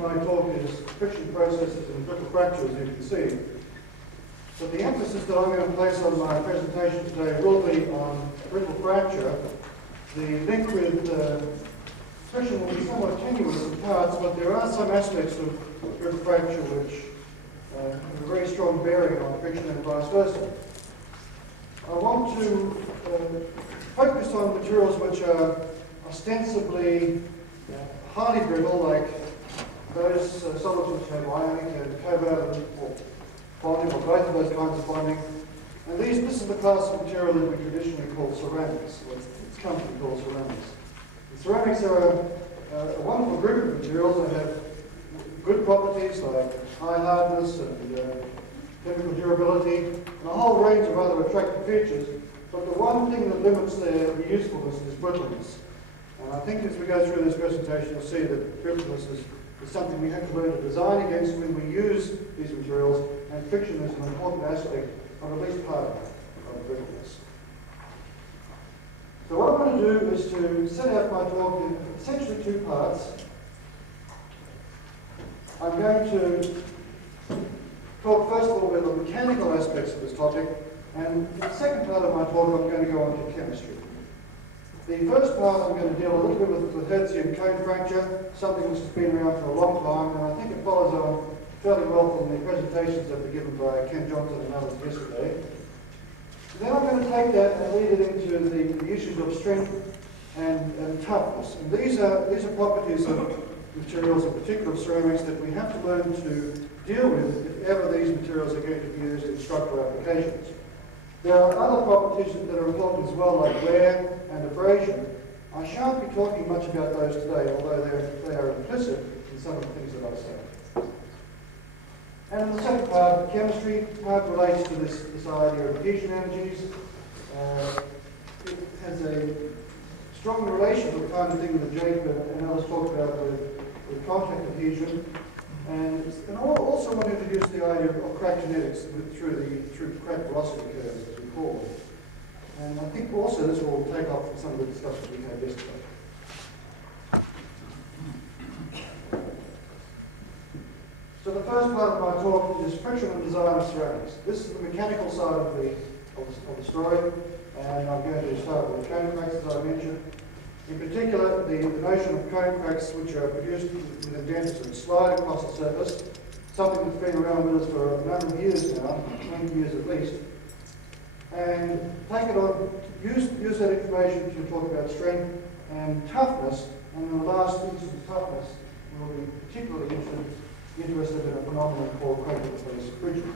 my talk is friction processes and brittle fractures, as you can see. But the emphasis that I'm going to place on my presentation today will be on brittle fracture. The link with friction will be somewhat tenuous in parts, but there are some aspects of brittle fracture which have a very strong bearing on friction and vice versa. I want to focus on materials which are ostensibly highly brittle, like those solids which have ionic and covalent or bonding, or both of those kinds of bonding. And this is the class of material that we traditionally call ceramics, or it's come to be called ceramics. And ceramics are a wonderful group of materials that have good properties like high hardness and chemical durability, and a whole range of other attractive features. But the one thing that limits their usefulness is brittleness. And I think as we go through this presentation, you'll see that brittleness is something we have to learn to design against when we use these materials, and friction is an important aspect of at least part of brittleness. So what I'm going to do is to set out my talk in essentially two parts. I'm going to talk first of all about the mechanical aspects of this topic, and in the second part of my talk I'm going to go on to chemistry. The first part I'm going to deal a little bit with Hertzian cone fracture, something which has been around for a long time, and I think it follows on fairly well from the presentations that were given by Ken Johnson and others yesterday. Then I'm going to take that and lead it into the issues of strength and toughness. And these are properties of materials, in particular of ceramics, that we have to learn to deal with if ever these materials are going to be used in structural applications. There are other properties that are important as well, like wear and abrasion. I shan't be talking much about those today, although they are implicit in some of the things that I say. And in the second part, the chemistry part relates to this idea of adhesion energies. It has a strong relation to the kind of thing that Jake and others talked about with contact adhesion. And also want to introduce the idea of crack genetics through crack velocity curves, as we call them. And I think also this will take off from some of the discussions we had yesterday. So the first part of my talk is friction and design of ceramics. This is the mechanical side of the story, and I'm going to start with cone cracks, as I mentioned. In particular, the notion of cone cracks, which are produced with indenters and slide across the surface, something that's been around with us for a number of years now, 20 years at least. And take it on, use that information to talk about strength and toughness, and in the last instance, toughness, we'll be particularly interested in a phenomenon called crater-to-face friction.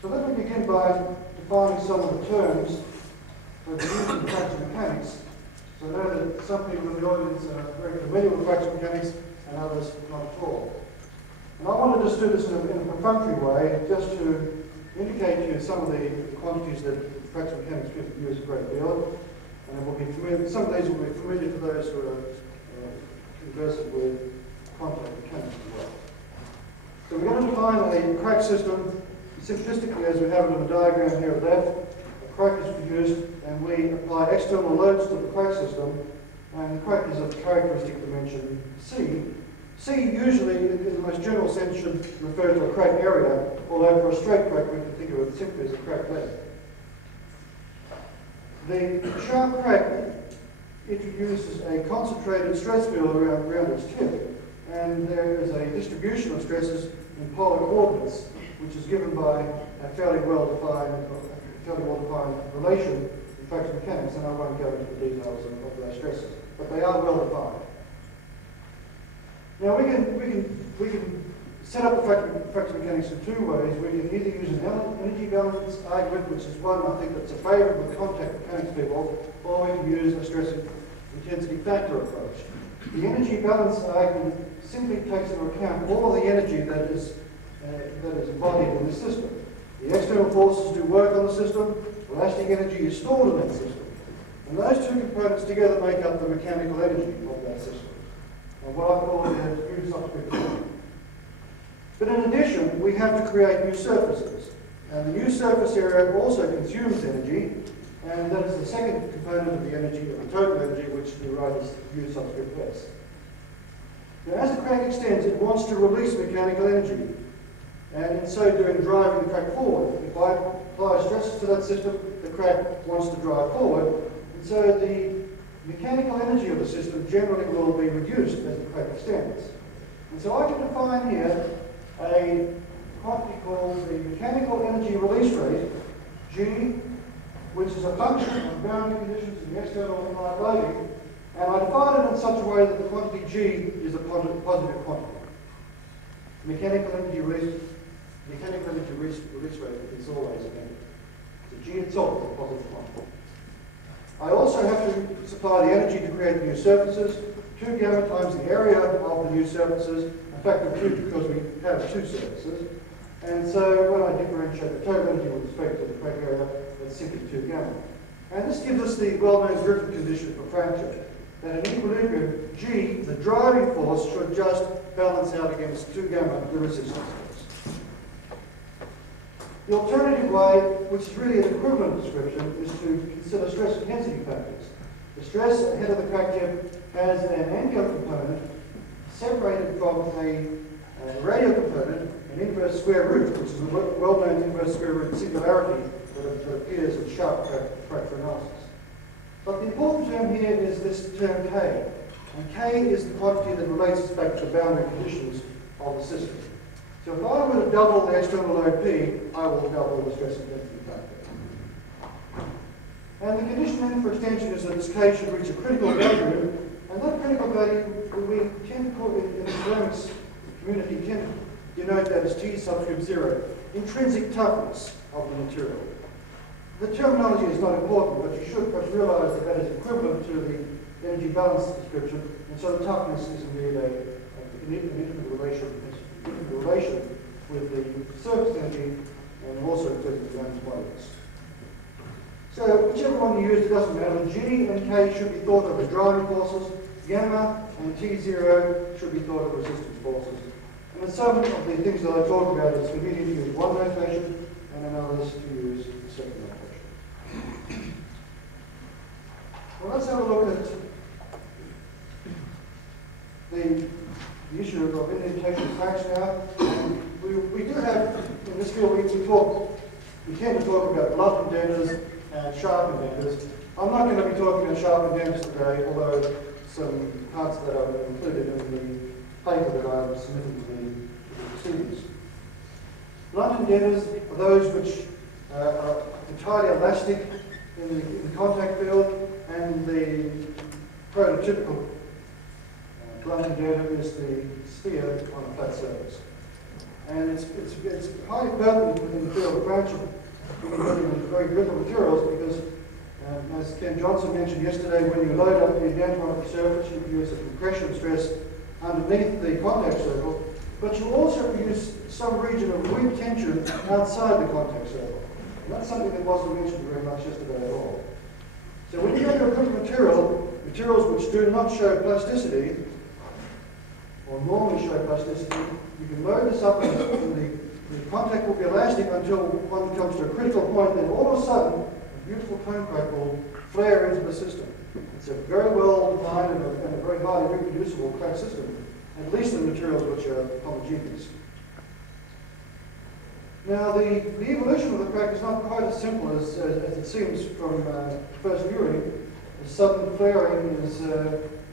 So let me begin by defining some of the terms for the use of fracture mechanics. So I know that some people in the audience are very familiar with fracture mechanics and others not at all. And I want to just do this in a perfunctory way, just to indicate to you some of the quantities that fracture mechanics people use a great deal. And it will be familiar, some of these will be familiar to those who are conversant with contact mechanics as well. So we're going to define a crack system simplistically as we have it in the diagram here at left. A crack is produced and we apply external loads to the crack system, and the crack is of characteristic dimension C. C usually, in the most general sense, should refer to a crack area, although for a straight crack we can think of it simply as a crack length. The sharp crack introduces a concentrated stress field around its tip, and there is a distribution of stresses in polar coordinates, which is given by a fairly well-defined relation in fracture mechanics, and I won't go into the details of those stresses, but they are well-defined. Now we can set up the fracture mechanics in two ways. We can either use an energy balance argument, which is one I think that's a favourite with contact mechanics people, or we can use a stress intensity factor approach. The energy balance argument simply takes into account all of the energy that is embodied in the system. The external forces do work on the system, elastic energy is stored in that system. And those two components together make up the mechanical energy of that system. And what I call the diffuse subscript. But in addition, we have to create new surfaces. And the new surface area also consumes energy, and that is the second component of the energy, of the total energy, which the writers use subscript S. Now, as the crack extends, it wants to release mechanical energy, and in so doing, driving the crack forward. If I apply stresses to that system, the crack wants to drive forward, and so the mechanical energy of the system generally will be reduced as the crack extends. And so I can define here a quantity called the mechanical energy release rate, G, which is a function of boundary conditions in the external inline loading, and I define it in such a way that the quantity G is a positive quantity. Mechanical energy release rate is always a negative. So G itself is a positive quantity. I also have to supply the energy to create new surfaces, 2 gamma times the area of the new surfaces, a factor of 2 because we have 2 surfaces. And so when I differentiate the total energy with respect to the crack area, it's simply 2 gamma. And this gives us the well-known Griffith condition for fracture, that in equilibrium, G, the driving force, should just balance out against 2 gamma, the resistance force. The alternative way, which is really an equivalent description, is to consider stress intensity factors. The stress ahead of the crack tip has an angular component separated from a radial component, an inverse square root, which is a well-known inverse square root singularity that appears in sharp fracture analysis. But the important term here is this term K, and K is the quantity that relates us back to the boundary conditions of the system. So if I were to double the external load P, I will double the stress intensity factor. And the condition then for extension is that this K should reach a critical value, and that critical value we tend to call it in the ceramics community tend to denote that as T subscript 0, intrinsic toughness of the material. The terminology is not important, but you should perhaps realize that that is equivalent to the energy balance description, and so the toughness is indeed an intimate relation with the surface energy and also including the Young's modulus. So whichever one you use, it doesn't matter. G and K should be thought of as driving forces, gamma and T0 should be thought of as resistance forces. And the sum of the things that I talk about is convenient to use one notation and another is to use the second notation. Well, let's have a look at the issue of indentation of cracks now. We do have, in this field, we tend to talk about blunt indenters and sharp indenters. I'm not going to be talking about sharp indenters today, although some parts of that are included in the paper that I submitted to the students. Blunt indenters are those which are entirely elastic in the contact field, and the prototypical blunt indenter is the sphere on a flat surface. And it's highly pertinent within the field of fracture, working with very brittle materials, because as Ken Johnson mentioned yesterday, when you load up the indenter on the surface, you produce a compression stress underneath the contact circle, but you also produce some region of weak tension outside the contact circle. And that's something that wasn't mentioned very much yesterday at all. So when you go to a brittle material, materials which do not show plasticity, or normally show plasticity, you can load this up and the contact will be elastic until one comes to a critical point, then all of a sudden, a beautiful cone crack will flare into the system. It's a very well defined and a very highly reproducible crack system, at least in materials which are homogeneous. Now, the evolution of the crack is not quite as simple as it seems from first viewing. The sudden flaring is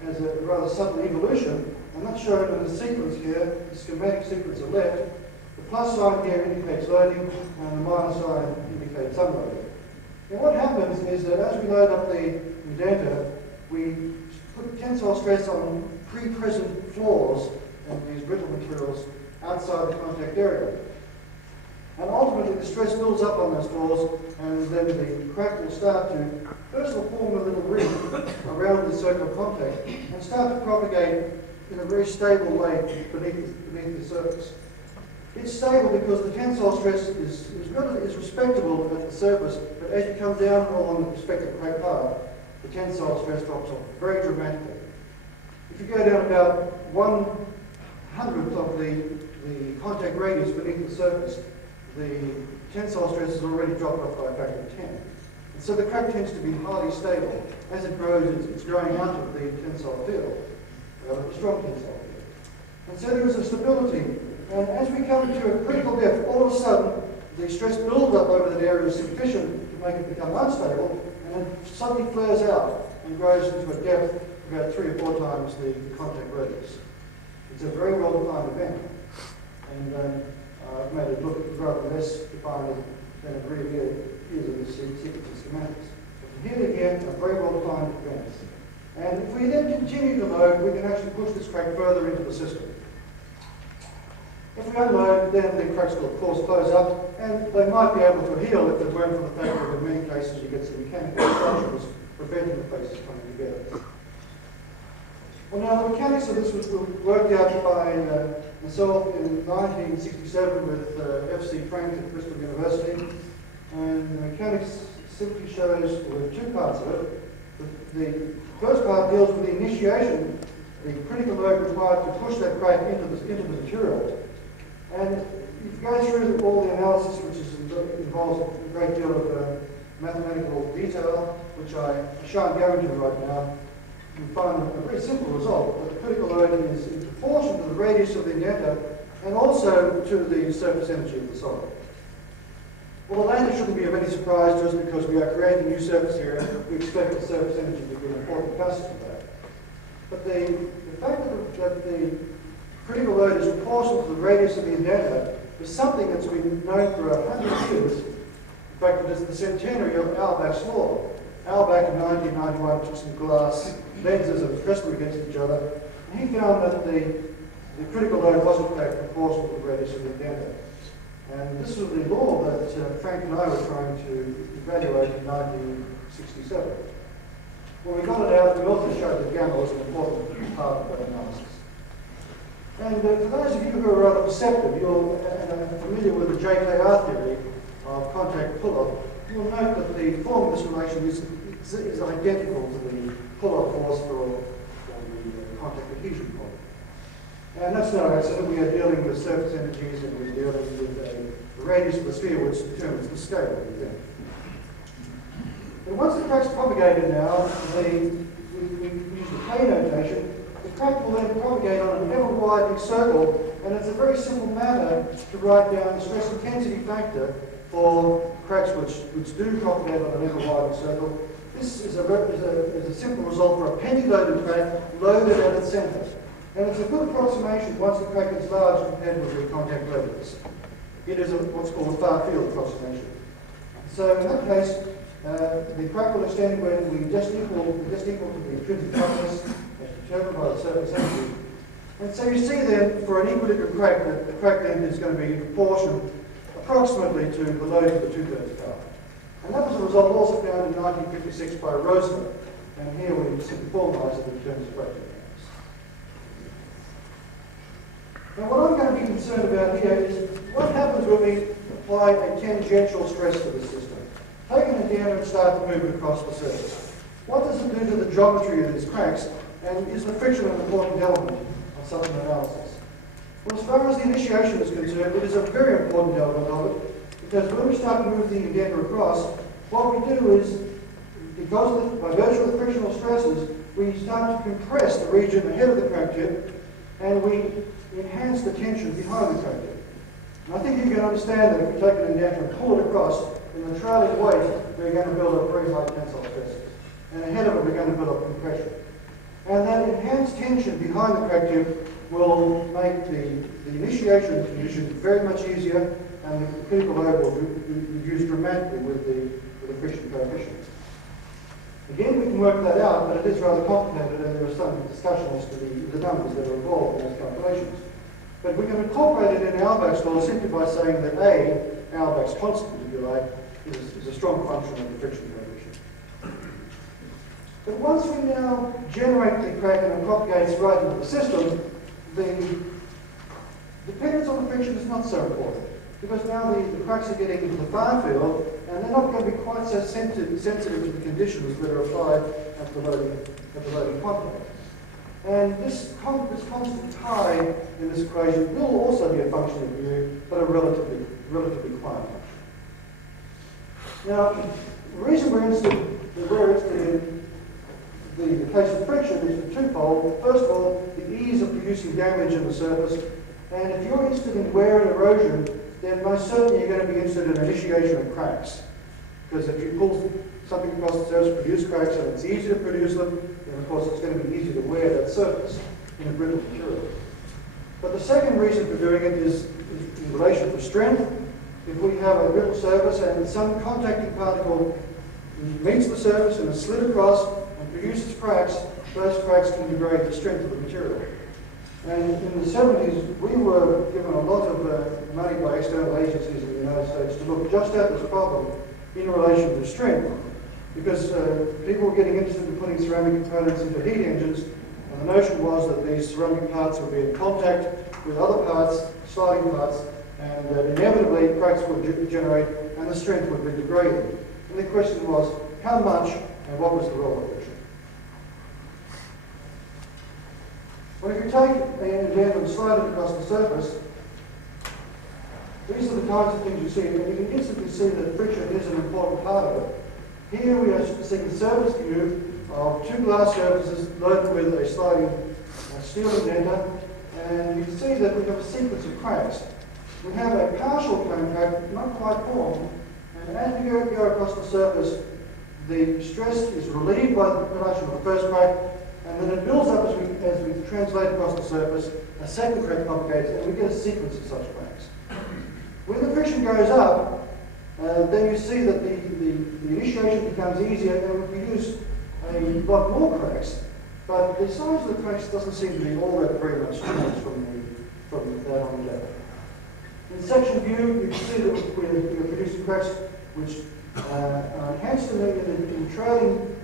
has a rather sudden evolution, and that's shown in the sequence here, the schematic sequence on the left. The plus sign here indicates loading, and the minus sign indicates unloading. And what happens is that as we load up the indenter, we put tensile stress on pre-present flaws in these brittle materials outside the contact area. And ultimately the stress builds up on those flaws, and then the crack will start to, first of all, form a little ring around the circle of contact and start to propagate in a very stable way beneath the surface. It's stable because the tensile stress is respectable at the surface, but as you come down along the respective crack path, the tensile stress drops off very dramatically. If you go down about 1/100th of the contact radius beneath the surface, the tensile stress has already dropped off by a factor of 10. And so the crack tends to be highly stable. As it grows, it's growing out of the tensile field, the strong tensile field. And so there is a stability. And as we come to a critical depth, all of a sudden, the stress builds up over that area is sufficient to make it become unstable, and it suddenly flares out and grows into a depth about 3 or 4 times the contact radius. It's a very well-defined event, and I've made it look rather less defined than it really is in the sequence of schematics. But here again, a very well-defined event. And if we then continue to load, we can actually push this crack further into the system. If we unload, then the cracks will of course close up, and they might be able to heal if it weren't for the fact that in many cases you get some mechanical obstructions preventing the faces coming together. Well, now the mechanics of this was worked out by myself in 1967 with F.C. Frank at Bristol University, and the mechanics simply shows there are 2 parts of it. The first part deals with the initiation, the critical load required to push that crack into the material. And if you go through all the analysis, which involves a great deal of mathematical detail, which I shan't go into right now, you find a very simple result, that the critical load is in proportion to the radius of the indenter and also to the surface energy of the solid. Well, the latter shouldn't be of any surprise to us because we are creating new surface area. We expect the surface energy to be an important facet of that. But the fact that the critical load is proportional to the radius of the indenter is something that's been known for 100 years. In fact, it is the centenary of Albach's law. Albach in 1991 took some glass lenses and pressed them against each other, and he found that the critical load was in fact proportional to the radius of the indenter. And this was the law that Frank and I were trying to evaluate in 1967. When we got it out, we also showed that gamma was an important part of that analysis. And for those of you who are rather perceptive, and are familiar with the JKR theory of contact pull-up, you'll note that the form of this relation is identical to the pull-up force for the contact adhesion point. And that's no accident. We are dealing with surface energies, and we're dealing with the radius of the sphere, which determines the scale of the event. But once the crack's propagated now, we use the K notation. The crack will then propagate on an ever-widening circle, and it's a very simple matter to write down the stress intensity factor for cracks which do propagate on an ever-widening circle. This is a simple result for a penny-loaded crack loaded at its center. And it's a good approximation once the crack is large compared with the contact radius. It is what's called a far-field approximation. So in that case, the crack will extend when we just equal to the intrinsic toughness as determined by the surface energy. And so you see then, for an equilibrium crack, that the crack length is going to be in proportion approximately to the load of the 2/3 power. And that was a result also found in 1956 by Rosa. And here we simply formalize it in terms of crack mechanics. Now what I'm going to be concerned about here is what happens when we apply a tangential stress to the system. Take an indenter and start to move it across the surface. What does it do to the geometry of these cracks, and is the friction an important element of such an analysis? Well, as far as the initiation is concerned, it is a very important element of it, because when we start to move the indenter across, what we do is, by virtue of the frictional stresses, we start to compress the region ahead of the crack tip, and we enhance the tension behind the crack tip. And I think you can understand that if we take an indenter and pull it across, in the trailing weight, we're going to build up very high tensile stresses. And ahead of it, we're going to build up compression. And that enhanced tension behind the crack tip will make the initiation condition very much easier, and the critical load will reduce dramatically with the friction coefficient. Again, we can work that out, but it is rather complicated, and there is some discussion as to the numbers that are involved in those calculations. But we can incorporate it in Albach's law simply by saying that A, Albach's constant, if you like, is a strong function of the friction coefficient. But once we now generate the crack and it propagates right into the system, the dependence on the friction is not so important, because now the cracks are getting into the far field, and they're not going to be quite so sensitive to the conditions that are applied at the loading contact. And this constant tie in this equation will also be a function of mu, but a relatively quiet function. Now, reason we're interested in the case of friction is twofold. First of all, the ease of producing damage in the surface. And if you're interested in wear and erosion, then most certainly you're going to be interested in initiation of cracks. Because if you pull something across the surface, produce cracks, and it's easy to produce them, then of course it's going to be easy to wear that surface in a brittle material. But the second reason for doing it is in relation to strength. If we have a brittle surface and some contacting particle meets the surface and is slid across and produces cracks, those cracks can degrade the strength of the material. And in the 70s, we were given a lot of money by external agencies in the United States to look just at this problem in relation to strength, because people were getting interested in putting ceramic components into heat engines, and the notion was that these ceramic parts would be in contact with other parts, sliding parts, and inevitably cracks would generate and the strength would be degraded. And the question was, how much and what was the role of friction? Well, if you take an event and slide it across the surface, these are the kinds of things you see, and you can instantly see that friction is an important part of it. Here we are seeing a surface view of two glass surfaces loaded with a sliding steel indenter, and you can see that we have a sequence of cracks. We have a partial cone crack, not quite formed, and as we go across the surface, the stress is relieved by the production of the first crack, and then it builds up as we translate across the surface, a second crack propagates, and we get a sequence of such cracks. When the friction goes up, then you see that the initiation becomes easier, and we produce a lot more cracks, but the size of the cracks doesn't seem to be all that very much changed from that on down. In section view, you can see that we're producing cracks which are enhanced in the trailing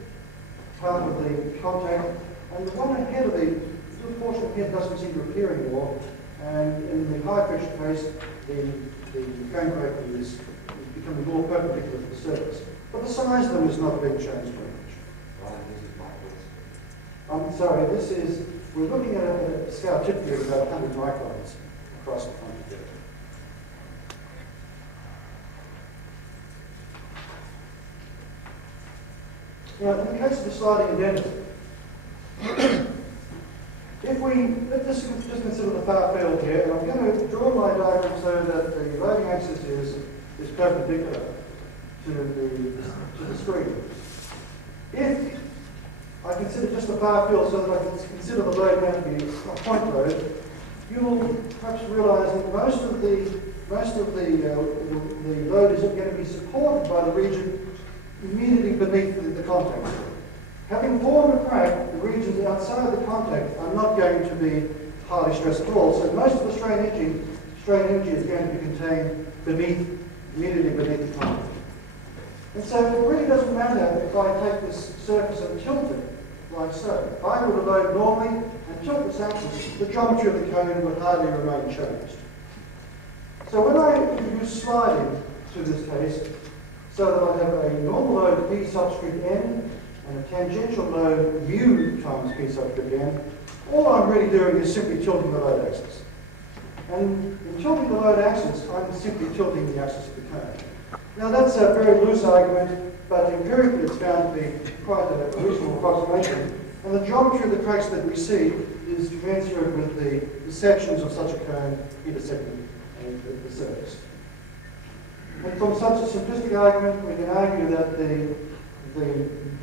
part of the contact, and the one ahead of the little portion ahead doesn't seem to appear anymore, and in the high friction case, the cone crack is becoming more perpendicular to the surface. But the size of them is not being changed very much. I'm sorry, we're looking at a scale typically of about 100 microns across the contact. Now, in the case of the sliding indenter, let's just consider the far field here, and I'm going to draw my diagram so that the loading axis is perpendicular to the screen. If I consider just the far field so that I can consider the load now to be a point load, you will perhaps realize that most of the load is going to be supported by the region immediately beneath the contact. Having formed a crack, the regions outside the contact are not going to be highly stressed at all. So most of the strain energy is going to be contained immediately beneath the contact. And so it really doesn't matter if I take this surface and tilt it like so. If I were to load normally and tilt this axis, the geometry of the cone would hardly remain changed. So when I introduce sliding to this case, so that I have a normal load P subscript n and a tangential load mu times P subscript n, all I'm really doing is simply tilting the load axis. And in tilting the load axis, I'm simply tilting the axis of the cone. Now that's a very loose argument, but empirically it's found to be quite a reasonable approximation. And the geometry of the cracks that we see is commensurate with the sections of such a cone intersecting the surface. And from such a simplistic argument, we can argue that the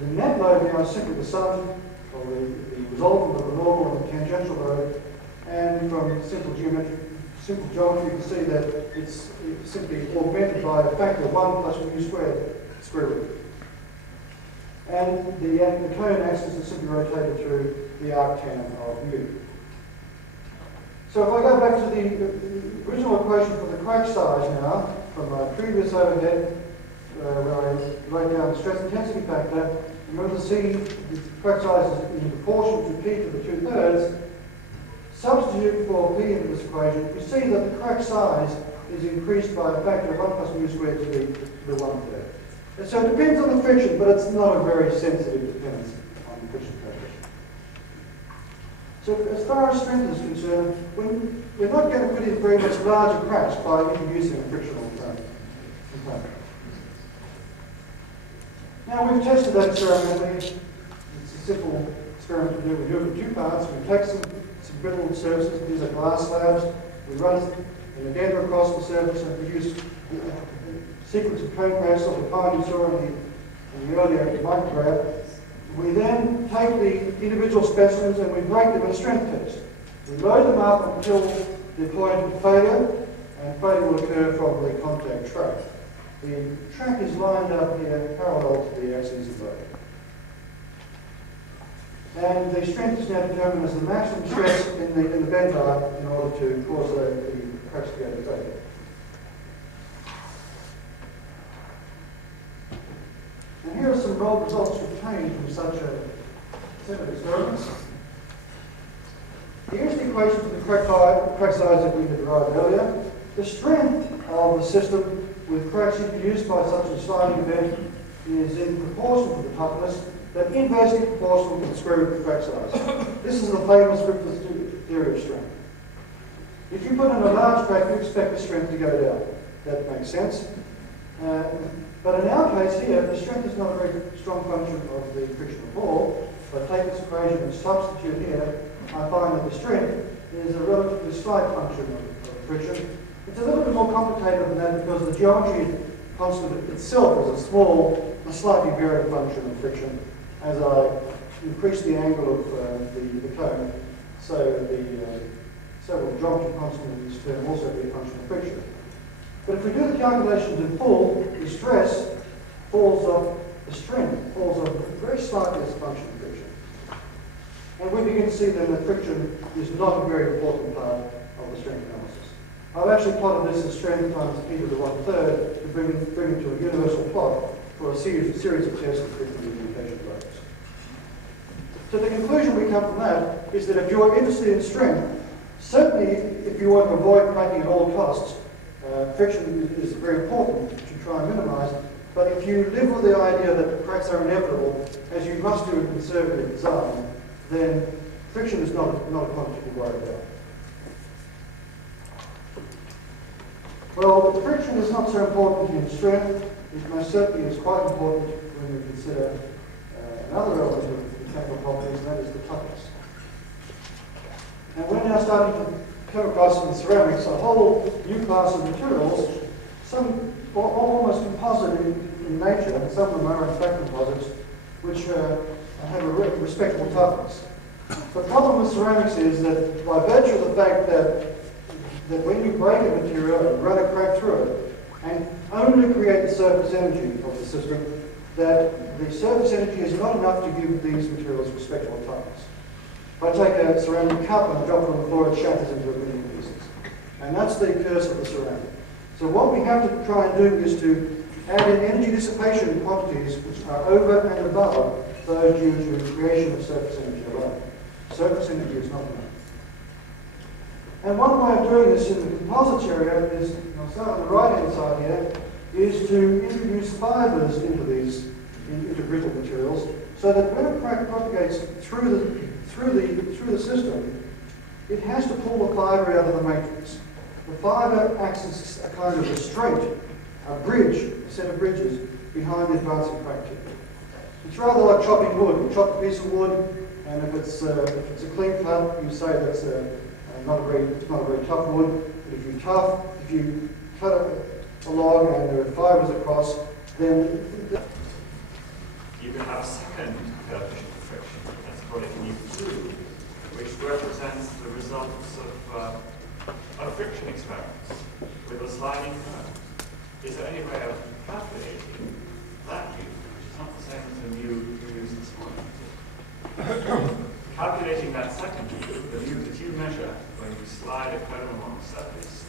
net load now is simply the sum of the resultant of the normal and the tangential load, and from simple geometry, you can see that it's simply augmented by a factor of 1 plus mu squared square root. And the cone axis is simply rotated through the arctan of mu. So if I go back to the original equation for the crack size now, from my previous overhead, where I wrote down the stress intensity factor, remember to see the crack size is in proportion to P to the 2/3. Substitute for P into this equation, you see that the crack size is increased by a factor of 1 plus mu squared to the 1/3. And so it depends on the friction, but it's not a very sensitive dependence on the friction coefficient. So as far as strength is concerned, we're not going to put in very much larger cracks by introducing a frictional component. Now we've tested that experimentally. It's a simple experiment to do. We do it in two parts. We take some brittle surfaces, these are glass slabs, we run an addenda across the surface and produce a sequence of cone graphs of the kind you saw in the earlier micrograph. We then take the individual specimens and we break them in a strength test. We load them up until the point of failure, and failure will occur from the contact track. The track is lined up here parallel to the axes of load. And the strength is now determined as the maximum stress in the bend bar in order to cause the cracks to go to failure. And here are some results obtained from such a set of experiments. Here's the equation for the crack size that we had derived earlier. The strength of the system with cracks introduced by such a sliding event is in proportion to the toughness, but inversely proportional to the square root of the crack size. This is the famous Rippler's theory of strength. If you put in a large crack, you expect the strength to go down. That makes sense. But in our case here, the strength is not a very strong function of the frictional ball. If I take this equation and substitute here, I find that the strength is a relatively slight function of friction. It's a little bit more complicated than that because the geometry constant itself is a slightly varying function of friction. As I increase the angle of the cone, so the geometry constant in this term also be a function of friction. But if we do the calculations in full, the stress falls off, the strength falls off very slightly as a function of friction. And we begin to see then that friction is not a very important part of the strength analysis. I've actually plotted this as strength times e to the 1/3 to bring it to a universal plot for a series of tests of friction communication loads. So the conclusion we come from that is that if you're interested in strength, certainly if you want to avoid cracking at all costs, friction is very important to try and minimize. But if you live with the idea that cracks are inevitable, as you must do in conservative design, then friction is not a quantity to worry about. Well, friction is not so important in strength. It most certainly is quite important when we consider another element of mechanical properties, and that is the toughness. And we're now starting to come across in ceramics a whole new class of materials, some almost composite in nature, and some of them are in fact composites, which have a respectable toughness. The problem with ceramics is that by virtue of the fact that when you break a material and run a crack through it, and only create the surface energy of the system, that the surface energy is not enough to give these materials respectable toughness. If I take a ceramic cup and I drop it on the floor, it shatters into a million pieces. And that's the curse of the ceramic. So what we have to try and do is to add in energy dissipation quantities which are over and above those due to the creation of surface energy alone. Surface energy is not enough. And one way of doing this in the composites area is, I'll start on the right-hand side here, is to introduce fibers into brittle materials, so that when a crack propagates through the system, it has to pull the fiber out of the matrix. The fiber acts as a kind of restraint, a bridge, a set of bridges behind the advancing crack tip. It's rather like chopping wood. You chop a piece of wood, and if it's a clean cut, you say that's not a very tough wood. But if you cut a log and there are fibers across, then you can have a second coefficient of friction. Let's call it μ2, which represents the results of friction experiments with a sliding curve. Is there any way of calculating that mu, which is not the same as the mu you used this morning? Calculating that second mu, the mu that you measure when you slide a cone along the surface,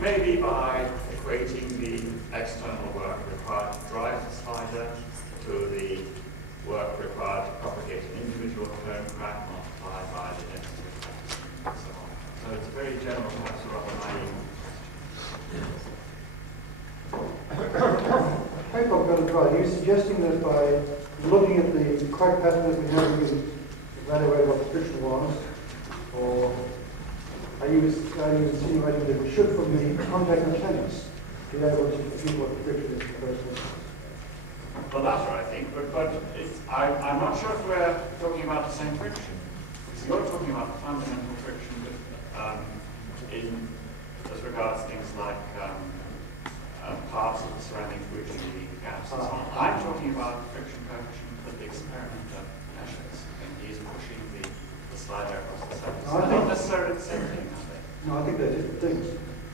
maybe by equating the external work required to drive the slider to the work required to propagate an individual cone crack multiplied by the density of cracks, and so on. So it's a very general, perhaps rather naive question. I hope I've got it right. Are you suggesting that by looking at the crack pattern that we have, we can evaluate what the friction was? Or are you insinuating that we should, from the contact mechanics, be able to compute what the friction is in the first instance? the latter, I think, but I'm not sure if we're talking about the same friction. Because you're talking about the fundamental friction as regards things like parts of the ceramic bridging, the gaps and so on. I'm talking about friction coefficient that the experimenter measures when he is pushing the slider across the surface. Not necessarily the same thing, are they? No, I think they're different things.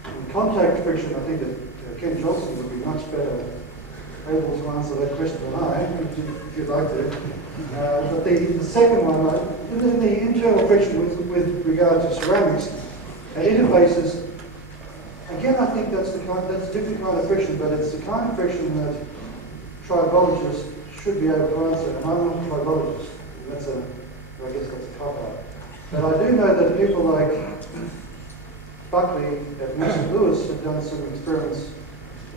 In contact friction, I think that Ken Johnson would be much better able to answer that question than I, if you'd like to. But the second one, in the internal friction with regard to ceramics, at interfaces, again, I think that's a different kind of friction, but it's the kind of friction that tribologists should be able to answer. And I'm not a tribologist. I guess that's a cop-out. But I do know that people like Buckley at Mason Lewis have done some experiments,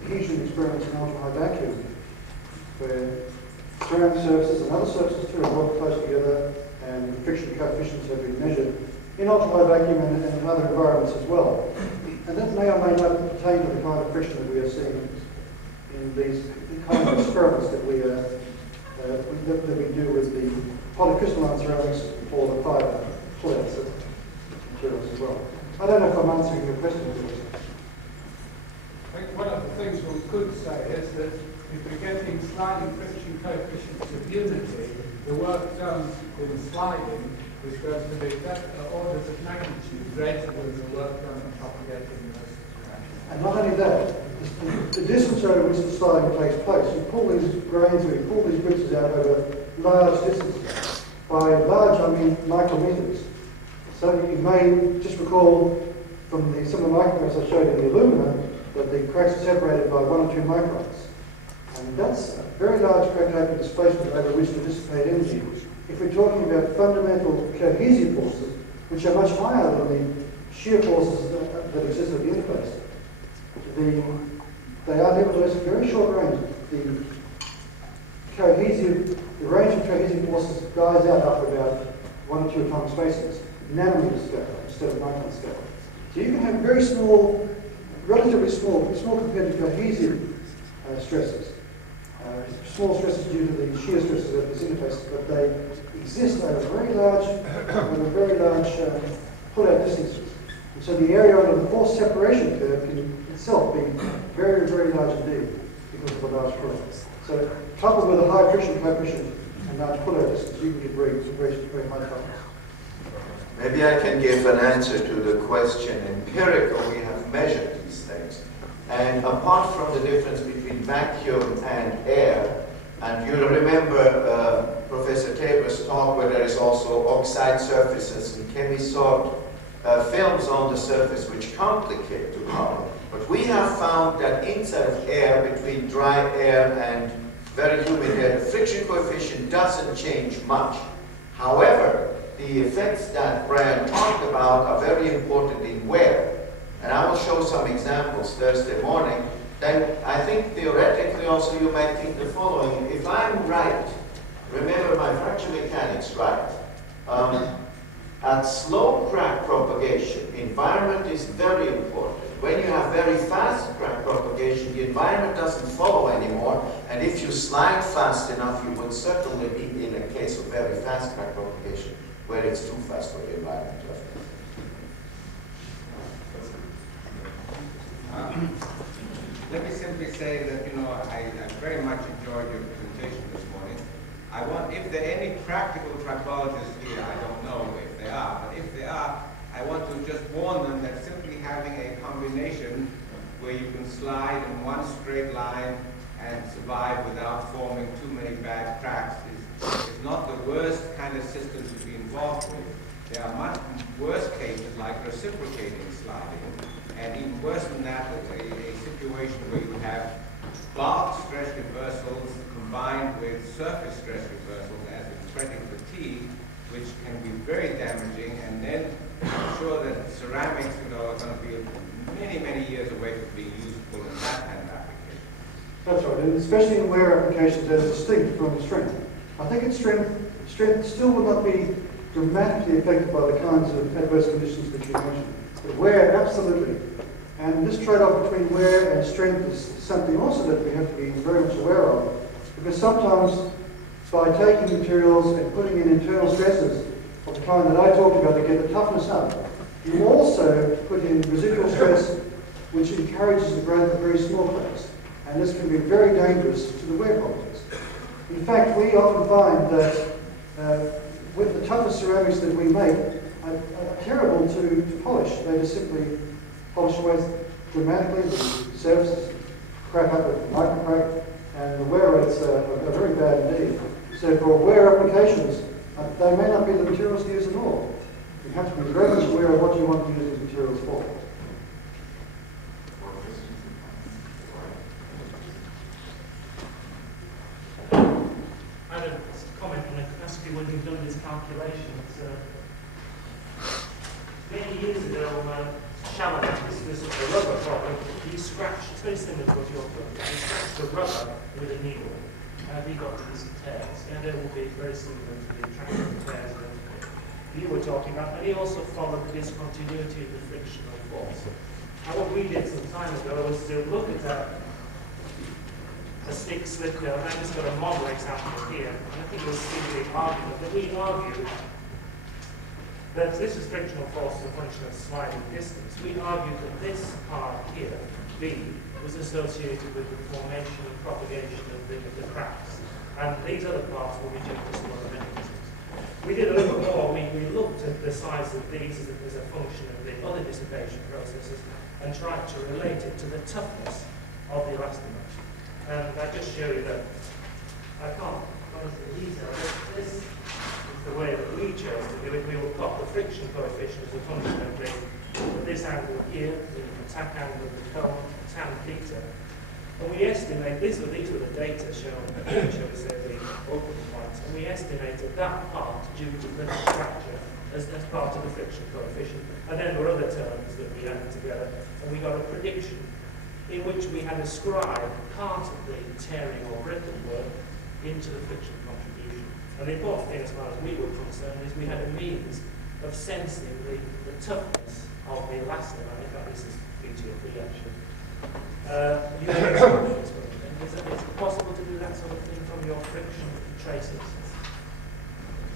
adhesion experiments in ultra-high vacuum, where ceramic surfaces and other surfaces too are brought close together, and friction coefficients have been measured in ultra-high vacuum and in other environments as well. And that may or may not pertain to the kind of friction that we are seeing in these kind of experiments that we do with the polycrystalline ceramics or the fiber fluid materials as well. I don't know if I'm answering your question. I think one of the things we could say is that if we're getting sliding friction coefficients of unity, the work done in sliding is going to be orders of magnitude greater than the work done in propagating those ceramics. And not only that, the distance over which the sliding takes place, you pull these grains or you pull these bridges out over large distances. By large, I mean micrometers. So you may just recall from some of the micrographs I showed in the alumina that the cracks are separated by 1 or 2 microns. And that's a very large crack open displacement over which to dissipate energy. If we're talking about fundamental cohesive forces, which are much higher than the shear forces that exist at the interface, they are nevertheless very short range. The range of cohesive forces dies out after about 1 or 2 atomic spacings, nanometer scale instead of micron scale. So you can have very small, relatively small compared to cohesive stresses. Small stresses due to the shear stresses of this interface, but they exist over very large pull-out distances. And so the area under the force separation curve can itself be very, very large indeed because of the large pull-out. So coupled with a high friction coefficient and large pull-out distance, you can get very high toughness. Maybe I can give an answer to the question. Empirical, we have measured these things. And apart from the difference between vacuum and air, and you remember Professor Tabor's talk where there is also oxide surfaces, and can we sort films on the surface which complicate the problem. But we have found that inside of air, between dry air and very humid air, the friction coefficient doesn't change much. However, the effects that Brian talked about are very important in wear. And I will show some examples Thursday morning. Then I think theoretically also you might think the following. If I'm right, remember my fracture mechanics right, at slow crack propagation, environment is very important. When you have very fast crack propagation, the environment doesn't follow anymore, and if you slide fast enough, you would certainly be in a case of very fast crack propagation, where it's too fast for the environment to affect. Let me simply say that, I very much enjoyed your presentation this morning. If there are any practical tribologists here, I don't know if they are, but if they are, I want to just warn them that simply having a combination where you can slide in one straight line and survive without forming too many bad cracks is not the worst kind of system to be involved with. There are much worse cases like reciprocating sliding, and even worse than that, a situation where you have bulk stress reversals combined with surface stress reversals as in threading fatigue, which can be very damaging, and then I'm sure that ceramics are going to be many, many years away from being useful in that kind of application. That's right, and especially in wear applications as distinct from strength. I think its strength still will not be dramatically affected by the kinds of adverse conditions that you mentioned. But wear, absolutely. And this trade-off between wear and strength is something also that we have to be very much aware of, Because sometimes by taking materials and putting in internal stresses of the kind that I talked about to get the toughness up, you also put in residual stress which encourages the growth of very small cracks. And this can be very dangerous to the wear properties. In fact, we often find that with the toughest ceramics that we make are terrible to polish. They just simply polish away dramatically, the surfaces crack up with micro crack, and the wear rates are very bad indeed. So for wear applications, they may not be the materials to use at all. You have to be very much aware of what you want to use these materials for. I had a comment on the capacity when you've done these calculations. Many years ago, Shalom, this was a rubber problem. He scratched, it's very similar to what you're doing. He scratched the rubber with a needle, and he got these tears. And they will be very similar to the attractive tears that you were talking about. And he also followed the discontinuity of the frictional force. And what we did some time ago was to look at a stick slip here, and I just got a model example here. And I think it was still the argument that we argued that this is frictional force as a function of sliding distance. We argued that this part here, B, was associated with the formation and propagation of the cracks. And these other parts were rejected as some other mechanisms. We did a little more. We looked at the size of these as a function of the other dissipation processes and tried to relate it to the toughness of the elastomer. And I just show you that I can't go into the detail, but this is the way that we chose to do it. We will plot the friction coefficient as a function of this angle here, the attack angle of the cone, tan theta. And we estimate, these were the data shown, shall we say, the open points, and we estimated that part due to the fracture as part of the friction coefficient. And then there were other terms that we added together, and we got a prediction in which we had ascribed part of the tearing or brittle work into the friction contribution. And the important thing, as far as we were concerned, is we had a means of sensing the toughness of the elastomer. In fact, this is BTFE actually. Is it possible to do that sort of thing from your friction traces?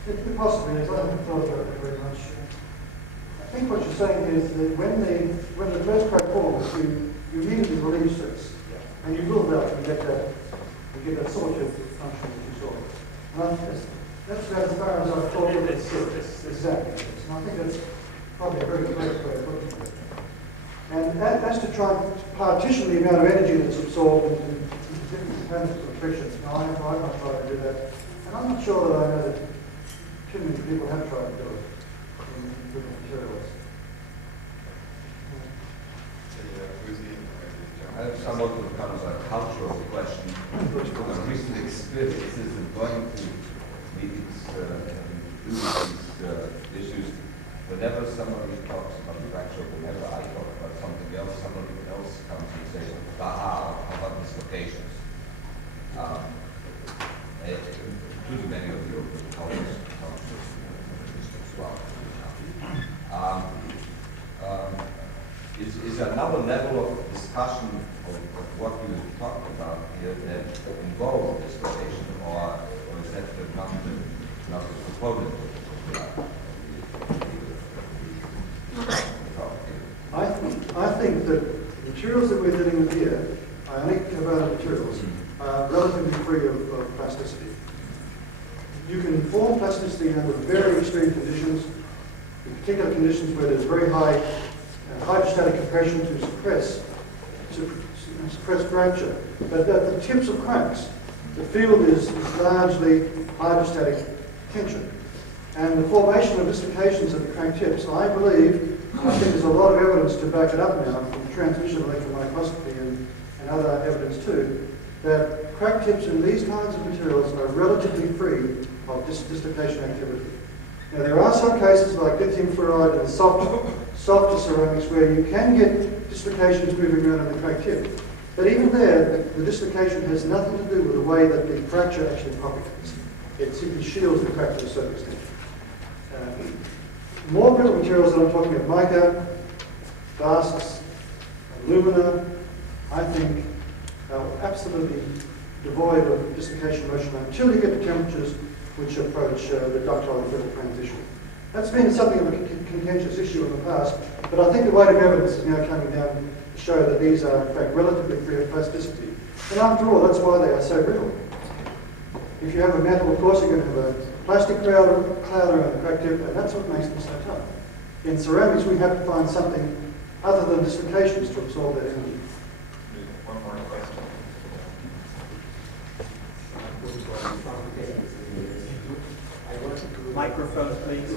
It possibly is. I haven't thought about it very much. I think what you're saying is that when the first crack forms, you immediately relieve stress, and you build up and you get that sawtooth function that you saw. And that's about as far as I've thought of it. Exactly. And I think that's probably a very correct way of looking at it. And that's to try and partition the amount of energy that's absorbed into different components of the friction. Now, I've not tried to do that, and I'm not sure that I know that too many people have tried to do it in different materials. I have somewhat of kind of a cultural question. From recent experiences in going to meetings do these issues, whenever somebody talks about the fracture, whenever I talk about something else, somebody else comes and says, "Aha, how about dislocations?" Including many of your colleagues as well. Is another level of discussion of what you talked about here that involves dislocation, or is that not a component of I think that the materials that we're dealing with here, ionic covalent materials, are relatively free of plasticity. You can form plasticity under very extreme conditions, in particular conditions where there's very high hydrostatic compression to suppress fracture. But at the tips of cracks, the field is largely hydrostatic tension. And the formation of dislocations at the crack tips, I believe, I think there's a lot of evidence to back it up now from transmission electron microscopy and other evidence too, that crack tips in these kinds of materials are relatively free of dislocation activity. Now there are some cases like lithium fluoride and softer ceramics where you can get dislocations moving around in the crack tip. But even there, the dislocation has nothing to do with the way that the fracture actually propagates. It simply shields the crack to a certain extent. More brittle materials that I'm talking about, mica, glass, alumina, I think are absolutely devoid of dislocation motion until you get to temperatures which approach the ductile and brittle transition. That's been something of a contentious issue in the past, but I think the weight of evidence is now coming down to show that these are in fact relatively free of plasticity. And after all, that's why they are so brittle. If you have a metal, of course, you're going to have a plastic cloud around the crack tip, and that's what makes them so tough. In ceramics, we have to find something other than dislocations to absorb that energy. One more question. Microphone, please.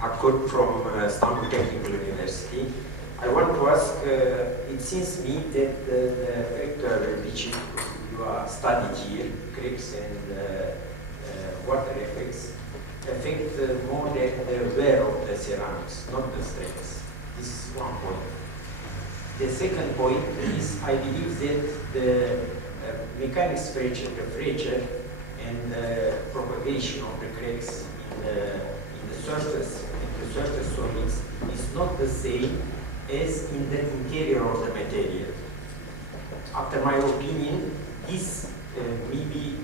Akut from Stanley Technical University. I want to ask, it seems to me that the factor which you are studied here, cracks and water effects, affect more the wear of the ceramics, not the strength. This is one point. The second point is, I believe that the mechanics fracture, the fracture and the propagation of the cracks in the surface solids is not the same as in the interior of the material. After my opinion, this may be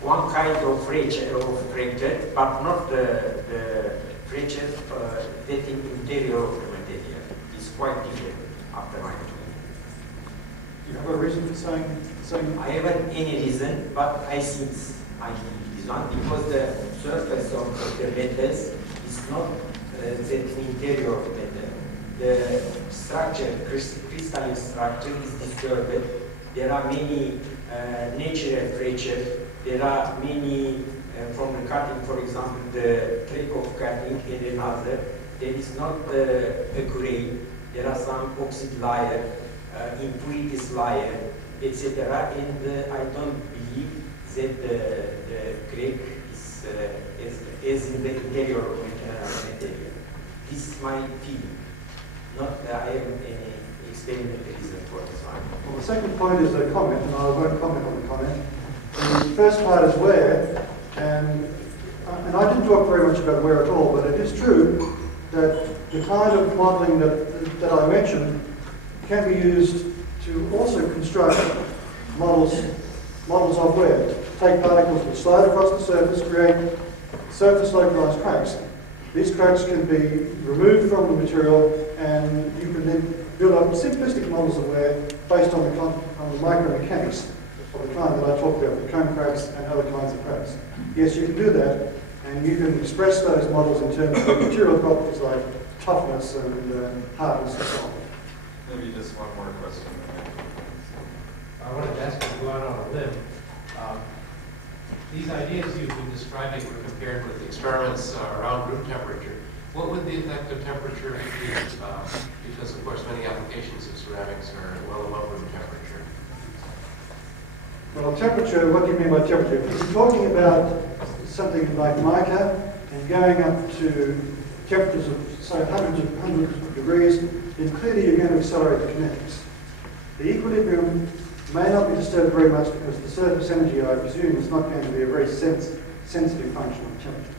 one kind of fracture, but not the fracture that in interior of the material. It's quite different after my opinion. Do you have a reason for saying? I haven't any reason, but I think I believe this one because the surface of the metals is not the interior of the metal. The structure, crystalline structure is disturbed. There are many natural fractures. There are many from the cutting, for example, the crack of cutting and another. There is not a gray. There are some oxide layer, impurities layer, etc. And I don't believe that the crack is in the interior of material. This is my feeling. Not I have any experimental reason for this one. Well, the second point is a comment, and I won't comment on the comment. The first part is wear, and I didn't talk very much about wear at all, but it is true that the kind of modelling that I mentioned can be used to also construct models of wear. Take particles which slide across the surface, create surface localized cracks. These cracks can be removed from the material, and you can then build up simplistic models of wear based on the micromechanics of the kind that I talked about, the cone cracks and other kinds of cracks. Yes, you can do that, and you can express those models in terms of material properties like toughness and hardness and so on. Maybe just one more question. I wanted to ask you to go out on a limb. These ideas you've been describing were compared with experiments around room temperature. What would the effect of temperature be? Because, of course, many applications of ceramics are well above room temperature. Well, temperature, what do you mean by temperature? If you're talking about something like mica and going up to temperatures of, say, hundreds of degrees, then clearly you're going to accelerate the kinetics. The equilibrium may not be disturbed very much because the surface energy, I presume, is not going to be a very sensitive function of temperature.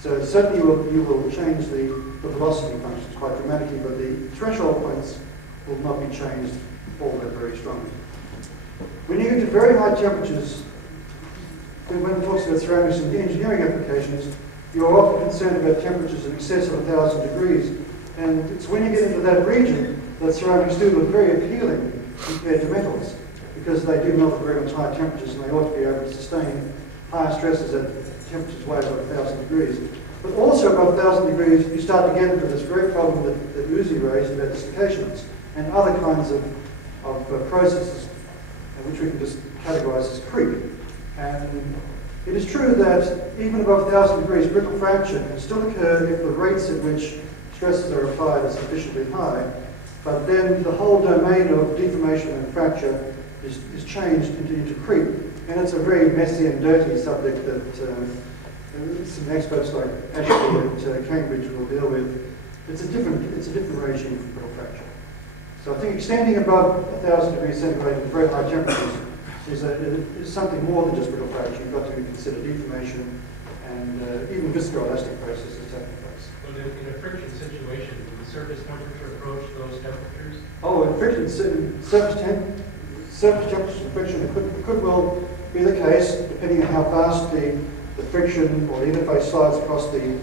So certainly you will change the velocity functions quite dramatically, but the threshold points will not be changed all that very strongly. When you get to very high temperatures, when one talks about ceramics and engineering applications, you're often concerned about temperatures in excess of 1,000 degrees. And it's when you get into that region that ceramics do look very appealing compared to metals, because they do melt at very much higher temperatures and they ought to be able to sustain higher stresses at temperatures way above 1,000 degrees. But also above 1,000 degrees, you start to get into this very problem that Uzi raised about dislocations and other kinds of processes, which we can just categorize as creep. And it is true that even above 1,000 degrees, brittle fracture can still occur if the rates at which stresses are applied are sufficiently high. But then the whole domain of deformation and fracture is changed into creep. And it's a very messy and dirty subject that some experts like Ashley at Cambridge will deal with. It's a different regime for brittle fracture. So I think extending above 1,000 degrees centigrade at very high temperatures is something more than just brittle fracture. You've got to consider deformation and even viscoelastic processes taking place. But in a friction situation, will the surface temperature approach those temperatures? Oh, in friction, surface temperature friction could well be the case, depending on how fast the friction or the interface slides across the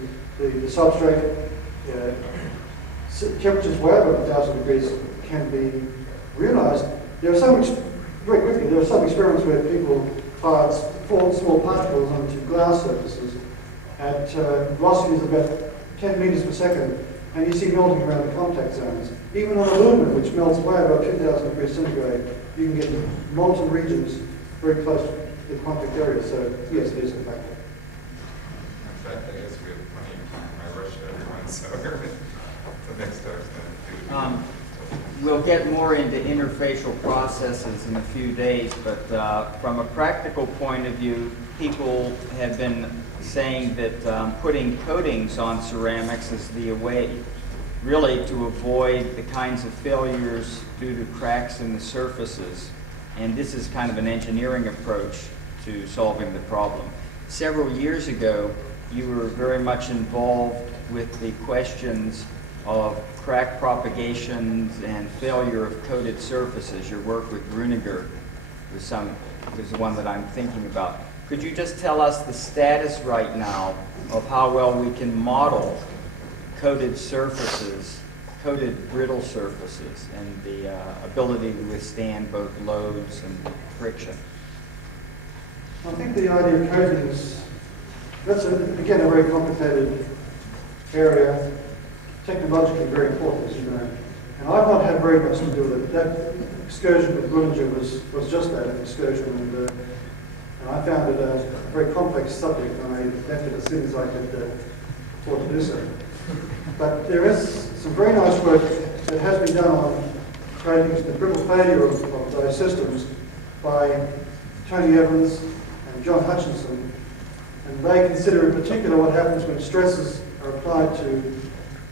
substrate. Temperatures way over 1,000 degrees can be realized. There are some, very quickly, there are some experiments where people fired small particles onto glass surfaces at velocities of about 10 meters per second, and you see melting around the contact zones. Even on aluminum, which melts way above 2,000 degrees centigrade, you can get molten regions very close to the contact area. So, yes, it is a factor. In fact, I guess we have plenty of time. I rushed everyone, so the next talk's going to do. We'll get more into interfacial processes in a few days, but from a practical point of view, people have been saying that putting coatings on ceramics is the way, really, to avoid the kinds of failures due to cracks in the surfaces. And this is kind of an engineering approach to solving the problem. Several years ago, you were very much involved with the questions of crack propagation and failure of coated surfaces. Your work with Bruniger was the one that I'm thinking about. Could you just tell us the status right now of how well we can model coated surfaces, coated brittle surfaces, and the ability to withstand both loads and friction? I think the idea of coatings, that's again a very complicated area, technologically very important, as you know. And I've not had very much to do with it. That excursion with Bruniger was just that, an excursion, and I found it a very complex subject, and I left it as soon as I could afford to do so. But there is some very nice work that has been done on coatings, the brittle failure of those systems by Tony Evans and John Hutchinson. And they consider in particular what happens when stresses are applied to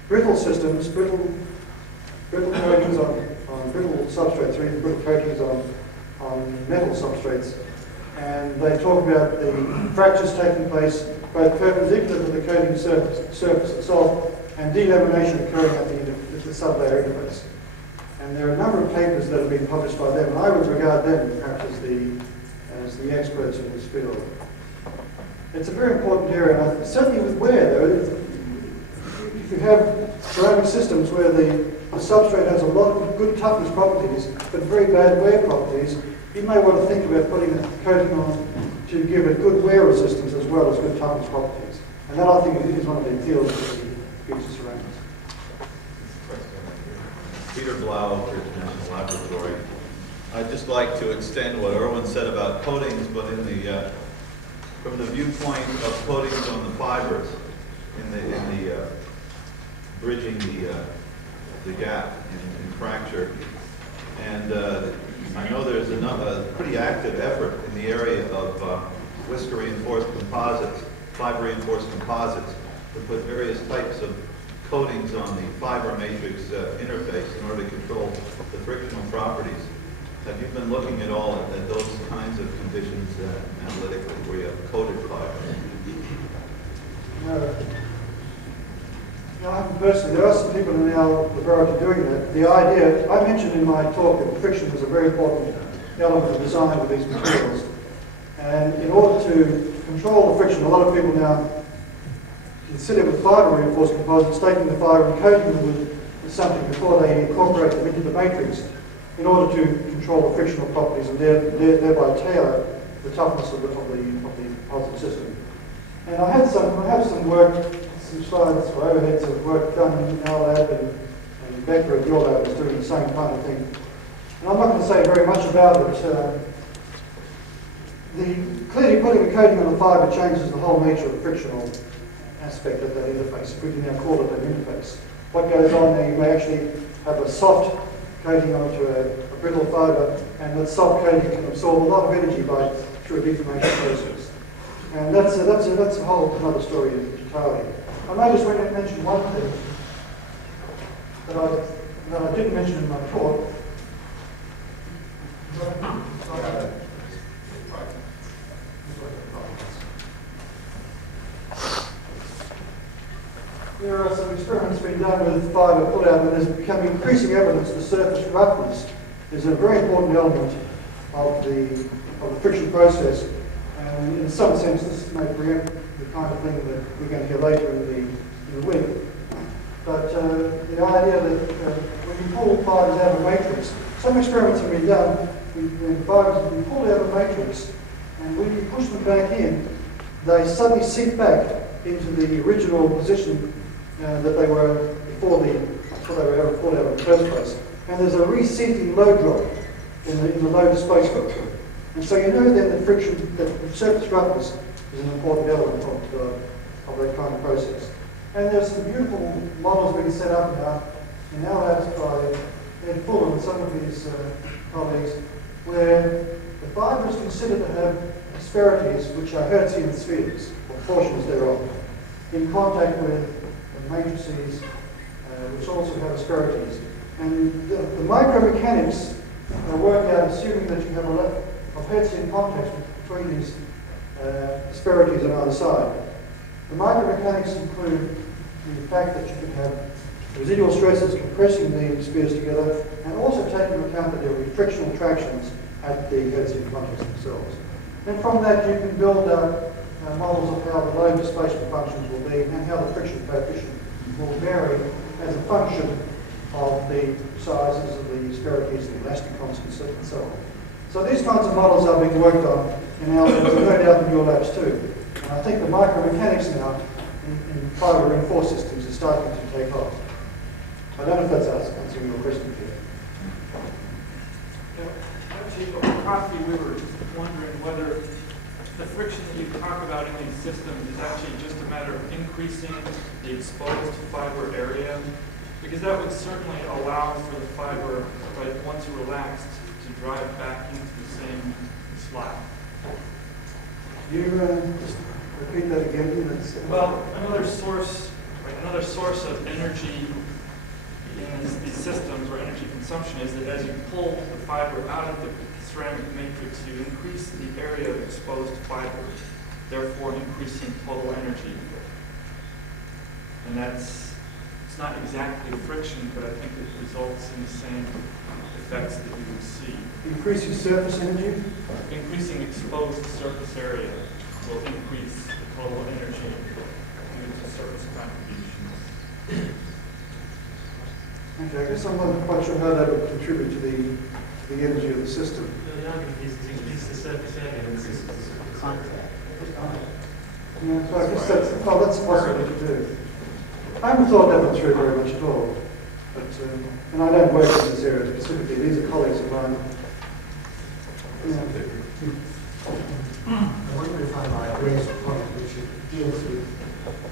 brittle systems, brittle coatings on brittle substrates, or even brittle coatings on metal substrates. And they talk about the fractures taking place both perpendicular to the coating surface itself and delamination occurring at the sublayer interface. And there are a number of papers that have been published by them, and I would regard them perhaps as the experts in this field. It's a very important area, and certainly with wear, though, if you have ceramic systems where the substrate has a lot of good toughness properties, but very bad wear properties, you may want to think about putting a coating on to give it good wear resistance as well as good toughness properties. And that, I think, is one of the appeals of the future ceramics. Peter Blau, International Laboratory. I'd just like to extend what Irwin said about coatings, but in the from the viewpoint of coatings on the fibers, in the bridging the gap in fracture. And I know there's a pretty active effort in the area of whisker-reinforced composites, fiber-reinforced composites, to put various types of coatings on the fiber matrix interface in order to control the frictional properties. Have you been looking at all at those kinds of conditions analytically, where you have coated fiber? No, I haven't personally. There are some people in our laboratory doing that. The idea, I mentioned in my talk that friction was a very important element of design of these materials. And in order to control the friction, a lot of people now consider with fiber-reinforced composites taking the fiber and coating them with something before they incorporate them into the matrix in order to control the frictional properties and thereby tailor the toughness of the composite system. And I have some work, some slides or overheads of work done in our lab, and Becker at your lab is doing the same kind of thing. And I'm not going to say very much about it. Clearly putting a coating on the fiber changes the whole nature of the frictional aspect of that interface, if we can now call it an interface. What goes on there, you may actually have a soft coating onto a brittle fiber, and that soft coating can absorb a lot of energy through a deformation process. And that's a whole another story entirely. I may just mention one thing that I didn't mention in my talk. there are some experiments being done with fibre pull-out, and there's becoming increasing evidence the surface roughness is a very important element of the friction process. And in some sense, this may preempt the kind of thing that we're going to hear later in the week. But the idea that when you pull fibres out of a matrix, some experiments have been done when fibres have been pulled out of a matrix, and when you push them back in, they suddenly sink back into the original position that they were before they were ever pulled out in the first place. And there's a resinking load drop in the load displacement. And so you know then that friction, that surface roughness is an important element of that kind of process. And there's some beautiful models being set up now in our labs by Ed Fuller and some of his colleagues, where the fibre is considered to have asperities which are Hertzian spheres, or portions thereof, in contact with the matrices which also have asperities. And the micromechanics are worked out assuming that you have a lot of Hertzian contacts between these asperities on either side. The micromechanics include the fact that you can have residual stresses compressing the spheres together, and also take into account that there will be frictional tractions at the Hertzian contacts themselves. And from that you can build models of how the load displacement functions will be and how the friction coefficient will vary as a function of the sizes of the asperities, the elastic constants, and so on. So these kinds of models are being worked on in our labs, and no doubt in your labs too. And I think the micromechanics now in fibre reinforced systems is starting to take off. I don't know if that's answering your question here. Actually, over coffee, we were wondering whether the friction that you talk about in these systems is actually just a matter of increasing the exposed fiber area, because that would certainly allow for the fiber, right, once relaxed, to drive back into the same slot. You just repeat that again? Well, another source of energy in these systems, or energy consumption, is that as you pull the fiber out of the ceramic matrix, you increase the area of exposed fiber, therefore increasing total energy. And it's not exactly friction, but I think it results in the same effects that you would see. Increasing surface energy? Increasing exposed surface area will increase the total energy due to surface contributions. Okay, I guess I'm not quite sure how that would contribute to the energy of the system. The argument is to increase the surface area and increase the surface contact. Yeah, so I guess that's possible to do. I haven't thought that one through very much at all. But, and I don't work in this area specifically. These are colleagues of mine. Yeah. I wonder if I might raise a point which deals with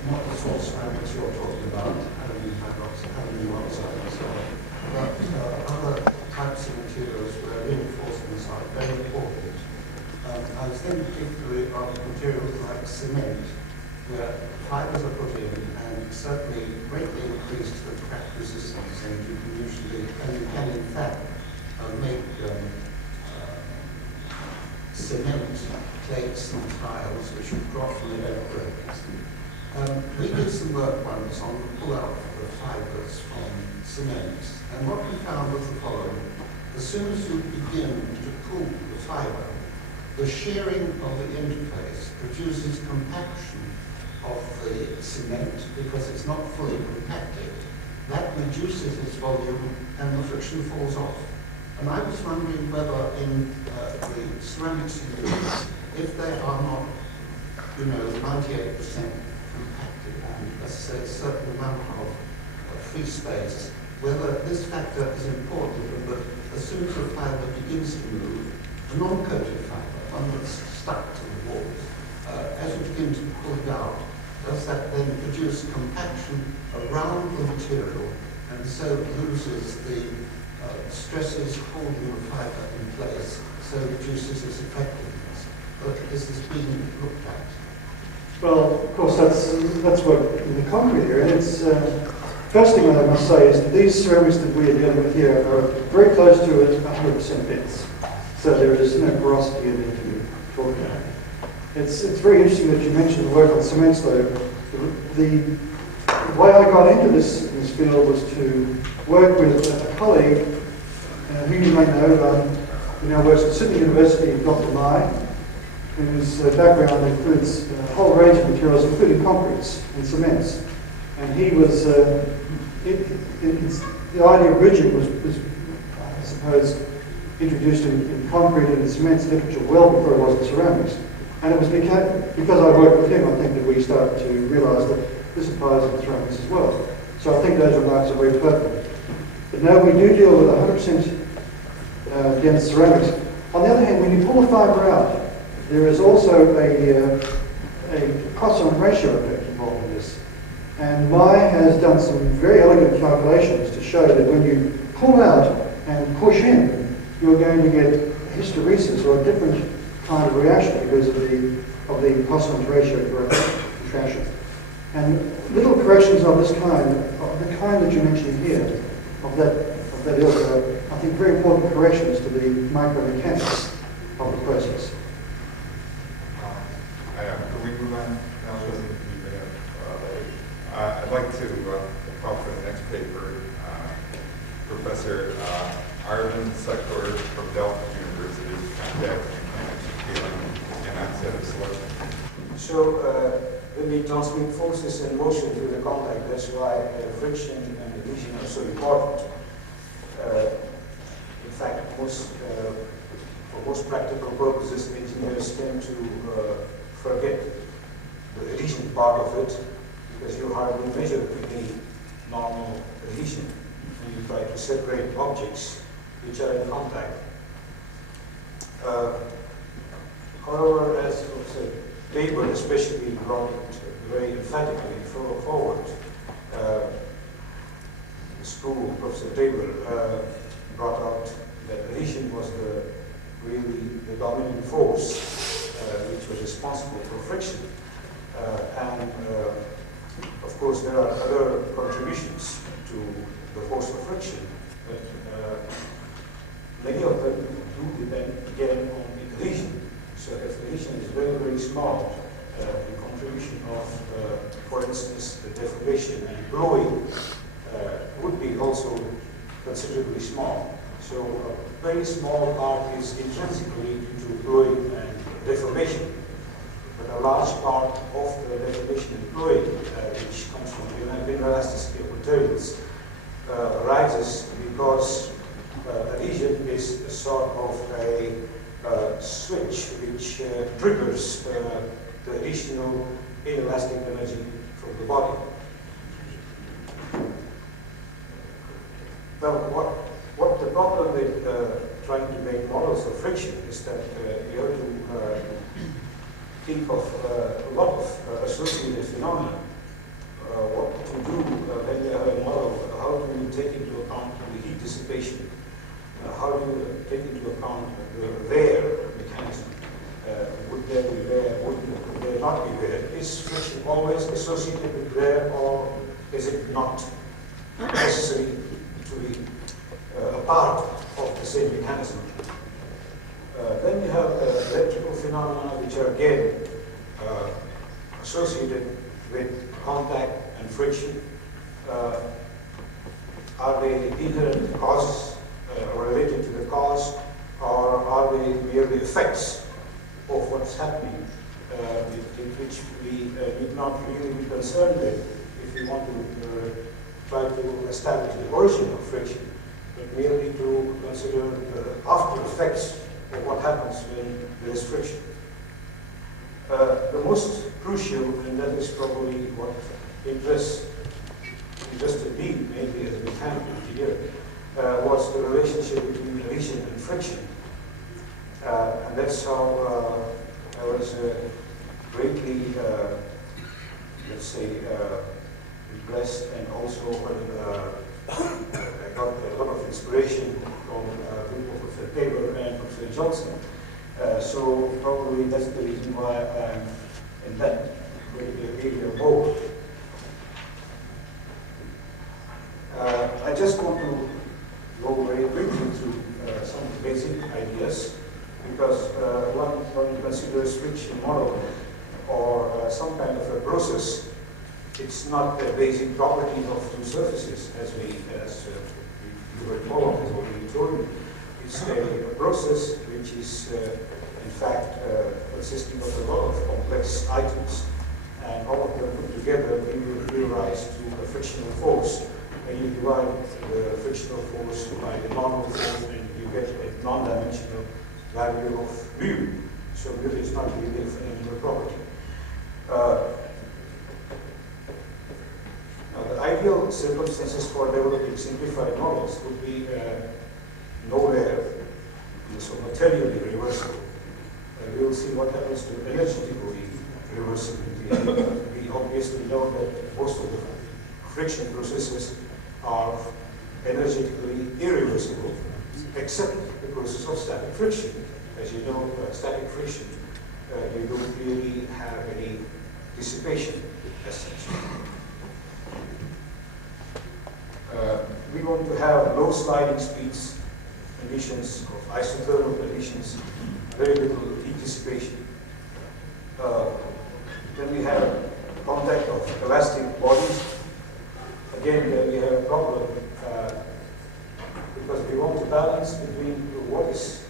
not the sort of ceramics you're talking about, aluminium hydroxide, aluminium oxide and so on, but other types of materials where reinforcements are very important. I was thinking particularly of materials like cement, where fibers are put in and certainly greatly increase the crack resistance, and you can in fact make cement plates and tiles which would drop from the level grades. We did some work once on the pull-out of the fibers from cement, and what we found was the following. As soon as you begin to pull the fiber, the shearing of the interface produces compaction of the cement because it's not fully compacted. That reduces its volume and the friction falls off. And I was wondering whether in the ceramics you use, if they are not, 98% compacted and, let's say, a certain amount of free space, whether this factor is important, and that as soon as the fiber begins to move, a non-coated fiber, one that's stuck to the walls, as you begin to pull it out, does that then produce compaction around the material and so loses the stresses holding the fiber in place, so reduces its effectiveness? But is this being looked at? Well, of course, that's what in the concrete area. And it's first thing I must say is that these ceramics that we are dealing with here are very close to 100% bits. So there is no porosity in it to talk about. It's very interesting that you mentioned the work on cements, though. The the way I got into this field was to work with a colleague who you may know, who now works at Sydney University, Dr. Mai, whose background includes a whole range of materials, including concretes and cements. And he was, the idea of bridging was I suppose, introduced in concrete and in cements literature well before it was in ceramics. And it was because I worked with him, I think, that we started to realise that this applies in ceramics as well. So I think those remarks are very pertinent. But no, we do deal with 100% dense ceramics. On the other hand, when you pull the fibre out, there is also a Poisson ratio effect involved in this. And Mai has done some very elegant calculations to show that when you pull out and push in, you're going to get hysteresis or a different kind of reaction because of the Poisson ratio contraction. And little corrections of this kind, of the kind that you mentioned here, of that ilk, are, I think, very important corrections to the micromechanics of the process. Can we move on now? I'd like to call for the next paper. Professor Arvin Savkoor from Delft University, Contact Mechanics, Scaling, and Onset of Selection. So when we transmit forces and motion through the contact, that's why friction and adhesion are so important. In fact, for most practical purposes, engineers tend to forget the adhesion part of it because you hardly measure any normal adhesion. And you try to separate objects which are in contact. However, as Tabor especially brought it very emphatically forward, the school, Professor Tabor, brought out that adhesion was really the dominant force which was responsible for friction. And of course, there are other contributions to the force of friction, but many of them do depend again on adhesion. So if adhesion is very, very small, the contribution of, for instance, the deformation and blowing would be also considerably small. So a very small part is intrinsically due to blowing and deformation. But a large part of the deformation and blowing, which comes from the inelasticity of materials, arises because adhesion is a sort of a switch which triggers the additional inelastic energy from the body. Well, what the problem with trying to make models of friction is that you have to think of a lot of associated phenomena. What to do when you have a model, how do you take into account the heat dissipation? How do you take into account the wear mechanism? Would there be wear, would there not be wear? Is friction always associated with wear, or is it not necessary to be a part of the same mechanism? Then you have electrical phenomena which are again associated with contact and friction. Are they inherent causes related to the cause, or are they merely effects of what's happening, which we need not really be concerned with if we want to try to establish the origin of friction, but merely to consider the after effects of what happens when there is friction. The most crucial, and that is probably what interested me mainly as a mechanical engineer, was the relationship between adhesion and friction. And that's how I was greatly, let's say, impressed, and also when I got a lot of inspiration from Professor Tabor and Professor Johnson. So probably that's the reason why I'm in that area more. I just want to go very quickly through some of the basic ideas, because when you consider friction model or some kind of a process, It's not a basic property of two surfaces, as Hubert Pollock has already told you. It's a process which is, in fact, consisting of a lot of complex items, and all of them put together give rise to a frictional force. And you divide the frictional force by the normal force, and you get a non-dimensional value of mu. So mu is not really a fundamental property. Now, the ideal circumstances for developing simplified models would be nowhere so materially reversible. We will see what happens to energetically reversibility. We obviously know that most of the friction processes are energetically irreversible, except the process of static friction. As you know, static friction, you don't really have any dissipation as such. We want to have low sliding speeds, conditions of isothermal conditions, very little heat dissipation. Then we have contact of elastic bodies. Again, we have a problem because we want to balance between what is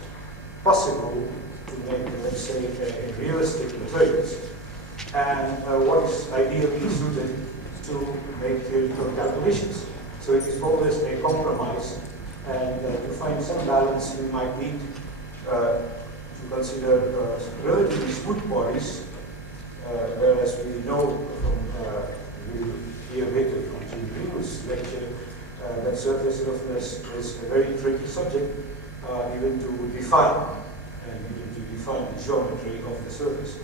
possible to make, let's say, realistic materials and what is ideally suited to make theoretical calculations. So it is always a compromise, and to find some balance, we might need to consider relatively smooth bodies, whereas we know from we hear later from Greenwood's lecture that surface roughness is a very tricky subject, even to define, and even to define the geometry of the surface.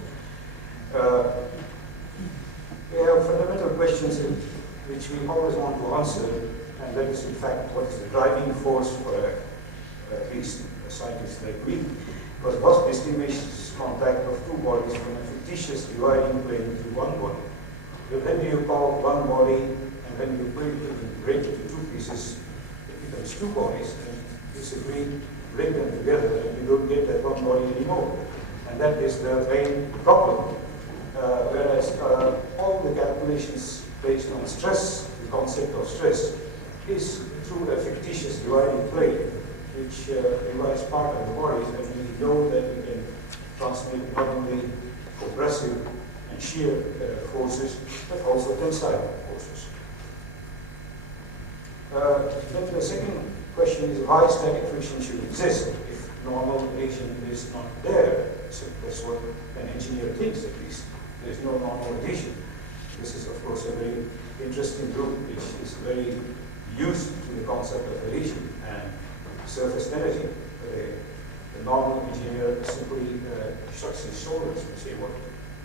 We have fundamental questions which we always want to answer, and that is in fact what is the driving force for at least a scientist like me, because what distinguishes contact of two bodies from a fictitious dividing plane to one body. But when you call one body and when you break it into two pieces, it becomes two bodies, and you simply bring them together and you don't get that one body anymore. And that is the main problem. Whereas all the calculations based on stress, the concept of stress, is through a fictitious dividing plane, which divides part of the bodies, and we know that we can transmit not only compressive and shear forces, but also tensile forces. Then the second question is why static friction should exist if normal adhesion is not there. So that's what an engineer thinks, at least. There's no normal adhesion. This is, of course, a very interesting group which is very used to the concept of adhesion and surface energy. The normal engineer simply shrugs his shoulders and says, well,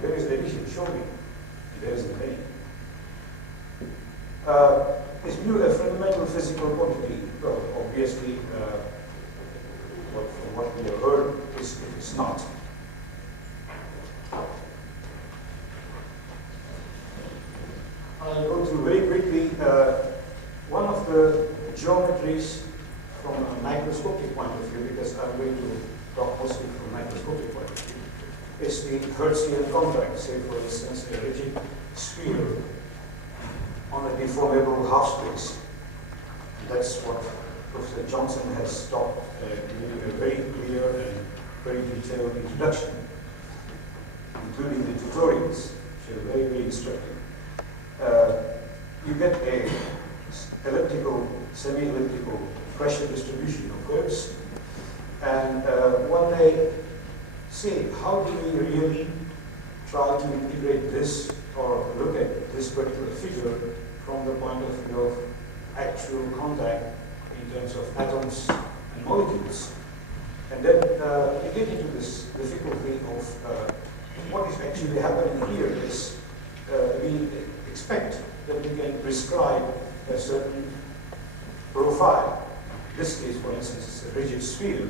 there is adhesion, show me. And there isn't any. Is mu a fundamental physical quantity? Well, obviously, from what we have heard, it's not. I'll go through very quickly one of the geometries from a microscopic point of view, because I'm going to talk mostly from a microscopic point of view, is the Hertzian contact. Say, for instance, a rigid sphere on a deformable half space. That's what Professor Johnson has taught in a very clear and very detailed introduction, including the tutorials, which are very, very instructive. You get a elliptical, semi-elliptical pressure distribution of Hertz, and one day see how do we really try to integrate this or look at this particular figure from the point of view of actual contact in terms of atoms and molecules. And then we get into this difficulty of what is actually happening here is we expect that we can prescribe a certain profile. In this case, for instance, it's a rigid sphere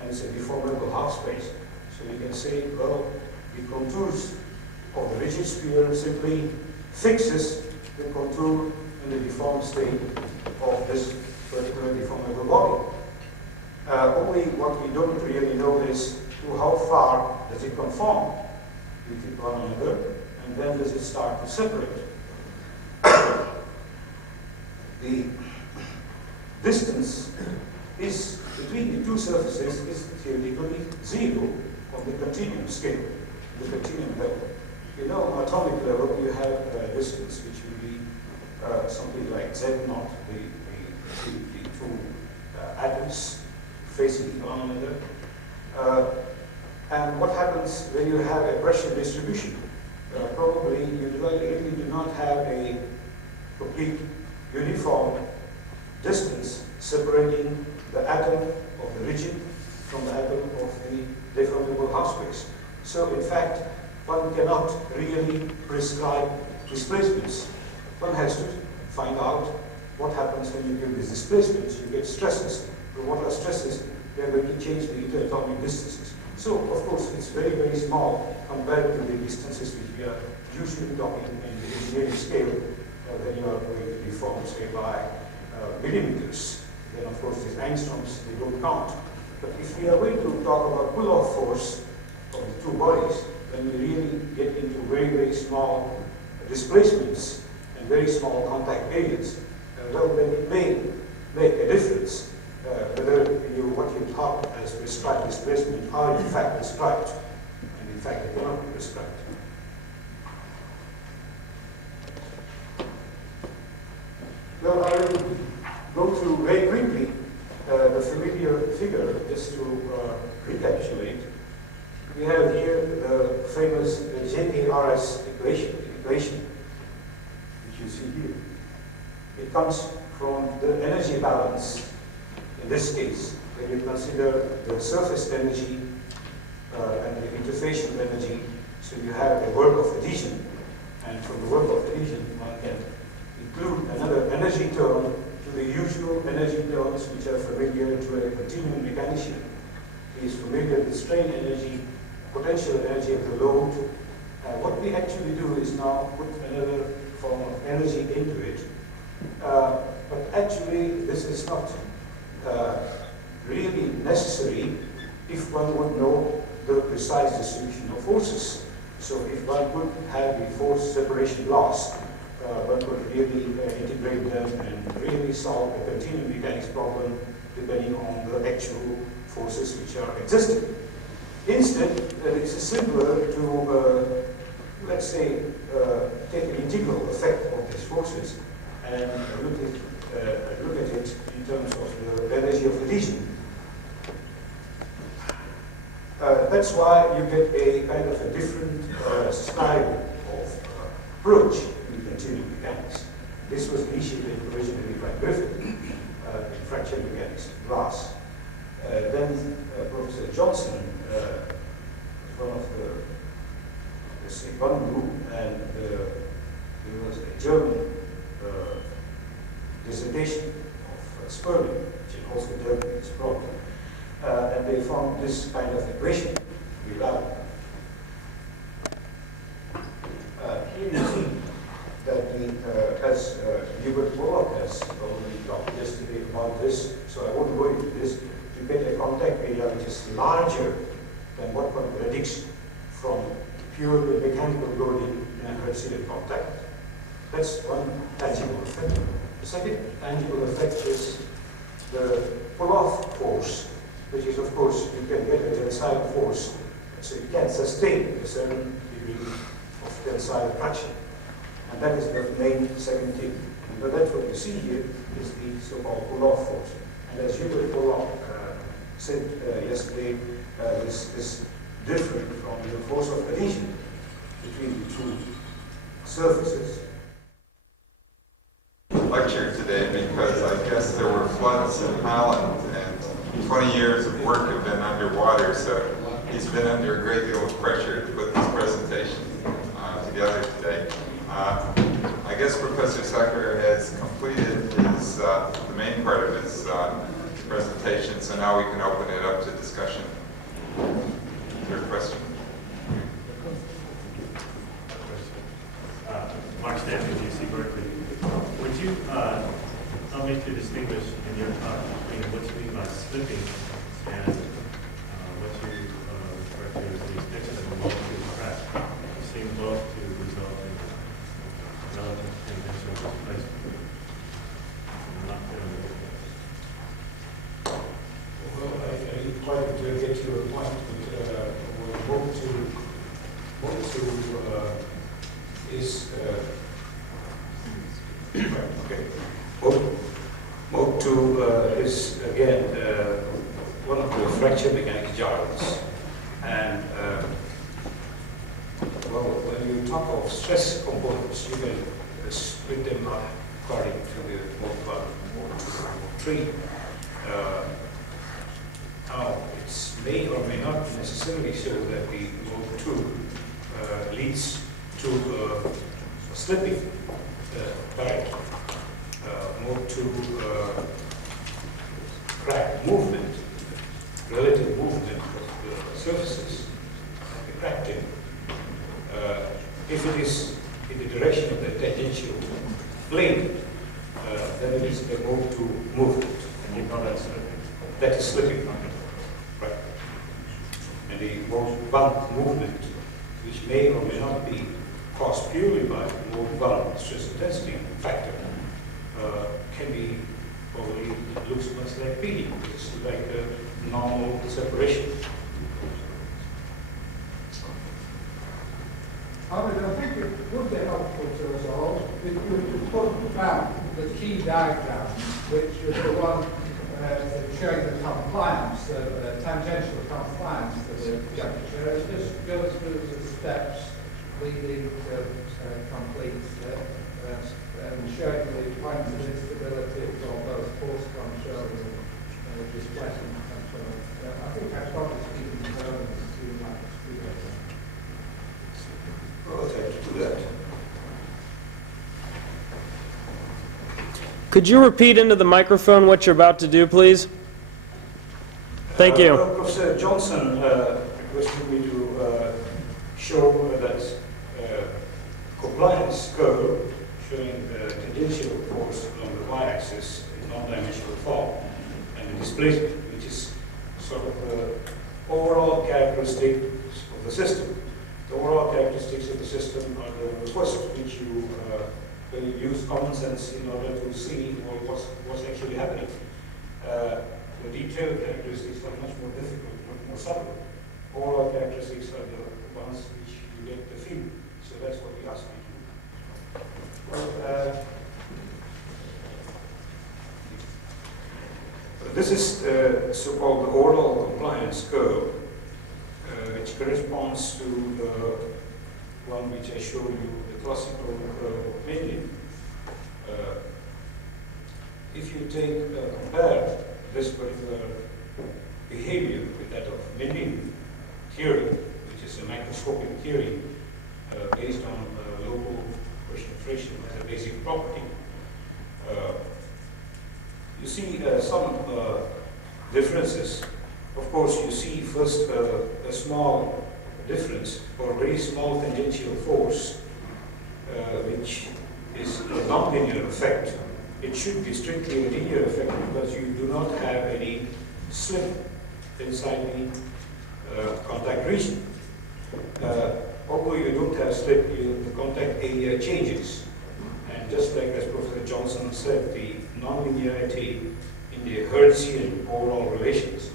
and it's a deformable half space. So you can say, well, the contours of the rigid sphere simply fixes the contour in the deformed state of this particular deformable body. Only what we don't really know is to how far does it conform with one another, and when does it start to separate. the distance is between the two surfaces is theoretically zero on the continuum scale, the continuum level. You know, on atomic level, you have a distance which will be something like Z naught, the two atoms facing one another. And what happens when you have a pressure distribution? Probably you really do not have a complete uniform distance separating the atom of the rigid from the atom of the deformable half space. So in fact, one cannot really prescribe displacements. One has to find out what happens when you give these displacements. You get stresses. But what are stresses? They are going to change the interatomic distances. So, of course, it's very, very small compared to the distances which we are usually talking in the engineering scale. Then you are going to deform, say, by millimeters. Then, of course, these angstroms, they don't count. But if we are going to talk about pull-off force of the two bodies, then we really get into very, very small displacements and very small contact areas. Well, then it may make a difference whether what you thought as prescribed displacement are in fact prescribed, and in fact they cannot be prescribed. Well, I will go through very quickly the familiar figure just to recapitulate. We have here the famous JARS equation, which you see here. It comes from the energy balance. In this case, when you consider the surface energy and the interfacial energy, so you have a work of adhesion, and from the work of adhesion, one can include another energy term to the usual energy terms which are familiar to a continuum mechanician. He is familiar with strain energy, potential energy of the load. What we actually do is now put another form of energy into it. But actually, this is not really necessary if one would know the precise distribution of forces. So if one would have the force separation laws, one could really integrate them and really solve a continuum mechanics problem depending on the actual forces which are existing. Instead, it's similar to, let's say, take an integral effect of these forces and look at it in terms of the energy of adhesion. That's why you get a kind of a different style of approach in continuum mechanics. This was initiated originally by Griffith in fracture mechanics, glass. Then Professor Johnson was one of the, let's say, one group, and there was a German dissertation of Sperling, which also dealt with this problem. And they found this kind of equation without. Here you see that as Hubert Pollock has already talked yesterday about this, so I won't go into this. You get a contact area which is larger than what one predicts from purely mechanical loading in a Hertzian contact. That's one tangible effect. The second tangible effect is the pull-off force, which is, of course, you can get a tensile force, so you can sustain a certain degree of tensile attraction. And that is the main second thing. And that's what you see here is the so-called pull-off force. And as Hubert Pollock said yesterday, this is different from the force of adhesion between the two surfaces. Lecture today because I guess there were floods in Holland and 20 years of work have been underwater, so he's been under a great deal of pressure to put this presentation together today. I guess Professor Savkoor has completed his, the main part of his presentation, so now we can open it up to discussion. Is there a question? Mark Stanley, UC Berkeley. Would you tell me to distinguish in your talk between what you mean by slipping and what you refer to as the extension of a molecule crack? You seem both to result in relative conventional displacement. Okay. Mode 2 is again one of the fracture mechanics jargons. And well, when you talk of stress components, you can split them up according to the mode 1, mode 2, mode 3. Now, it may or may not necessarily so that the mode 2 leads to slipping direct. Mode 2 crack movement, relative movement of the surfaces, the crack tip. If it is in the direction of the tangential plane, then it is a mode 2 movement. And you call that slipping? That is slipping. Right. And the mode 1 movement, which may or may not be caused purely by mode 1 stress intensity factor, can be, probably it looks much like peeling. It's like a normal separation. I think it would be helpful to us all if you could put back the key diagram, which is the one showing the compliance, the tangential compliance to the temperature. It just goes through the steps leading to complete slip and showing the points of instability of both force control and displacement control. I think I probably speaking in terms too much. I'll try to do that. Could you repeat into the microphone what you're about to do, please? Thank you. Professor Johnson requested me to show that compliance curve showing the tangential force along the y-axis in non-dimensional form, and the displacement, which is sort of the overall characteristics of the system. The overall characteristics of the system are the first which you use common sense in order to see what's actually happening. The detailed characteristics are much more difficult, much more subtle. Overall characteristics are the ones which you get the feel. So that's what we asked me to do. Well, this is so-called the overall compliance curve, which corresponds to the one which I showed you, the classical curve of Mending. If you compare this particular behavior with that of Mending theory, which is a macroscopic theory based on local Gaussian friction as a basic property, you see some differences. Of course, you see first a small difference or a very small tangential force, which is a nonlinear effect. It should be strictly a linear effect because you do not have any slip inside the contact region. Although you don't have slip, the contact area changes. And just like as Professor Johnson said, the nonlinearity in the Hertzian overall relations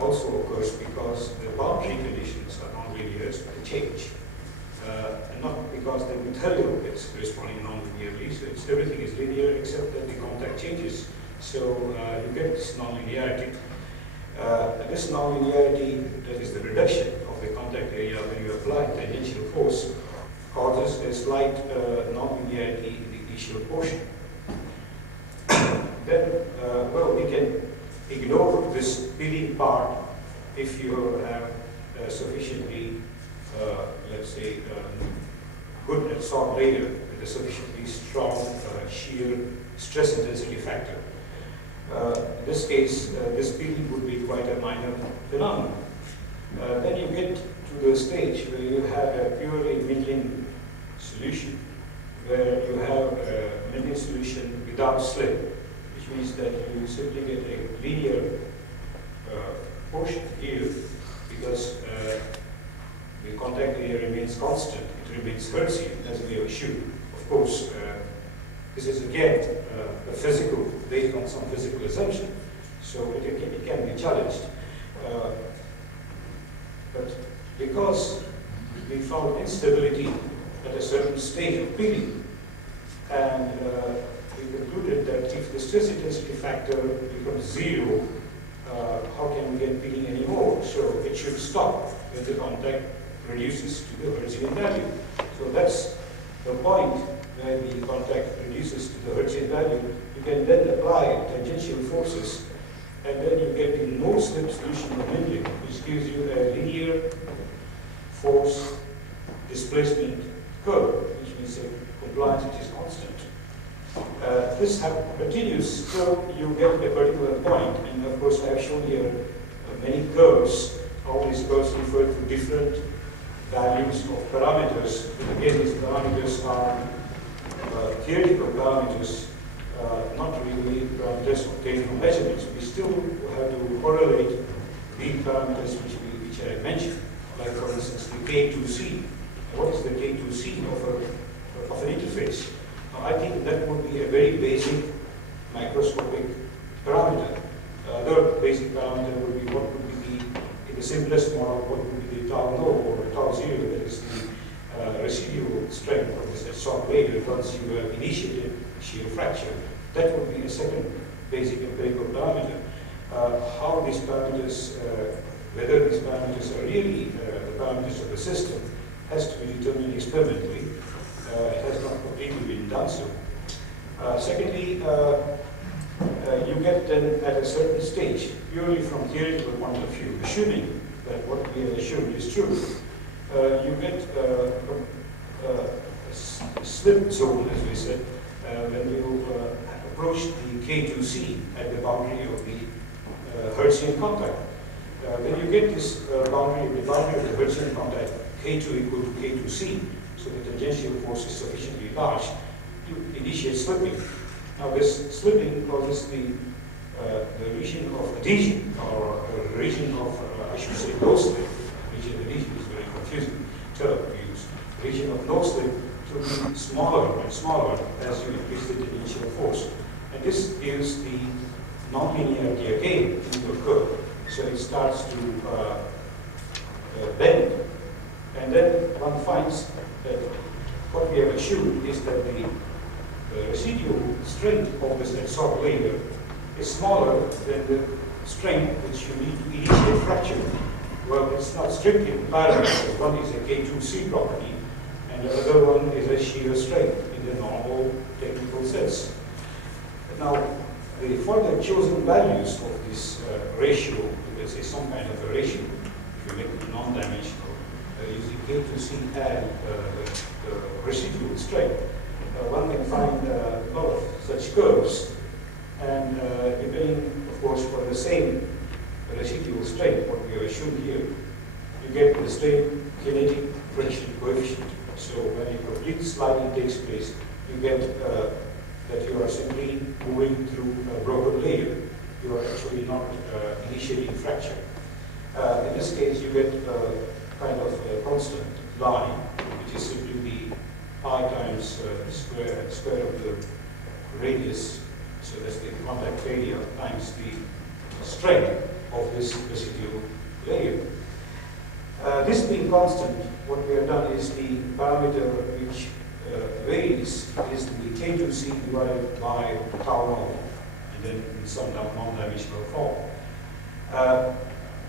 also occurs because the boundary conditions are nonlinear, so they change. And not because the material is responding non-linearly, so everything is linear except that the contact changes. So you get this nonlinearity. This nonlinearity, that is the reduction of the contact area when you apply tangential force, causes a slight nonlinearity in the initial portion. Then, well, we can ignore this peeling part if you have sufficiently, let's say, good and soft layer with a sufficiently strong shear stress intensity factor. In this case, this peeling would be quite a minor phenomenon. Then you get to the stage where you have a purely Midland solution, where you have a Midland solution without slip, which means that you simply get a linear portion here because the contact area remains constant. It remains Hertzian as we have shown. Of course, this is again a physical, based on some physical assumption, so it can be challenged. But because we found instability at a certain stage of peeling, And we concluded that if the stress intensity factor becomes 0, how can we get peeling anymore? So it should stop when the contact reduces to the Hertzian value. So that's the point where the contact reduces to the Hertzian value. You can then apply tangential forces, and then you get the no-slip solution of Mendling, which gives you a linear force displacement curve, which means a compliance which is constant. This continues till you get a particular point, and of course I have shown here many curves. All these curves refer to different values of parameters. But again, these parameters are theoretical parameters, not really parameters obtained from measurements. We still have to correlate the parameters which I mentioned, like for instance the K2C. What is the K2C of an interface? I think that would be a very basic microscopic parameter. The other basic parameter would be what would be in the simplest model, what would be the tau no or tau 0, that is the residual strength of this soft layer once you have initiated shear fracture. That would be a second basic empirical parameter. How these parameters, whether these parameters are really the parameters of the system, has to be determined experimentally. It has not completely been done so. Secondly, you get then at a certain stage, purely from theoretical point of view, assuming that what we have assumed is true, you get a slip zone, as we said, when you approach the K2C at the boundary of the Hertzian contact. When you get this boundary of the Hertzian contact, K2 equal to K2C, so the tangential force is sufficiently large, you initiate slipping. Now this slipping causes the region of adhesion, or region of, I should say, no slip. Region of adhesion is a very confusing term to use. Region of no slip to be smaller and smaller as you increase the tangential force. And this gives the nonlinearity again in your curve. So it starts to bend. And then one finds that what we have assumed is that the residual strength of this adsorbed layer is smaller than the strength which you need to initiate fracture. Well, it's not strictly parallel, because one is a K2C property, and the other one is a shear strength in the normal technical sense. Now, the further chosen values of this ratio, let's say some kind of a ratio, if you make it non-dimensional, using K2C and the residual strength, one can find a lot of such curves, and depending, of course, for the same residual strength, what we have shown here, you get the same kinetic friction coefficient. So when a complete sliding takes place, you get that you are simply moving through a broken layer. You are actually not initiating fracture. In this case, you get kind of a constant line, which is simply the pi times square of the radius, so that's the contact area, times the strength of this residual layer. This being constant, what we have done is the parameter which varies is the K2C divided by tau naught, and then in some non-dimensional form.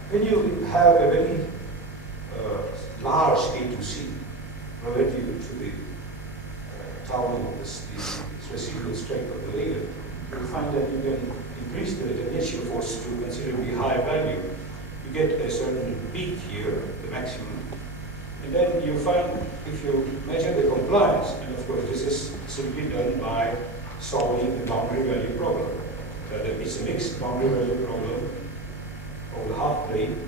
When you have a very large K2C relative to the tau naught, this residual strength of the layer, you find that you can increase the tangential force to considerably higher value. You get a certain peak here, the maximum, and then you find, if you measure the compliance, and of course this is simply done by solving the boundary value problem. It's a mixed boundary value problem of the half plane,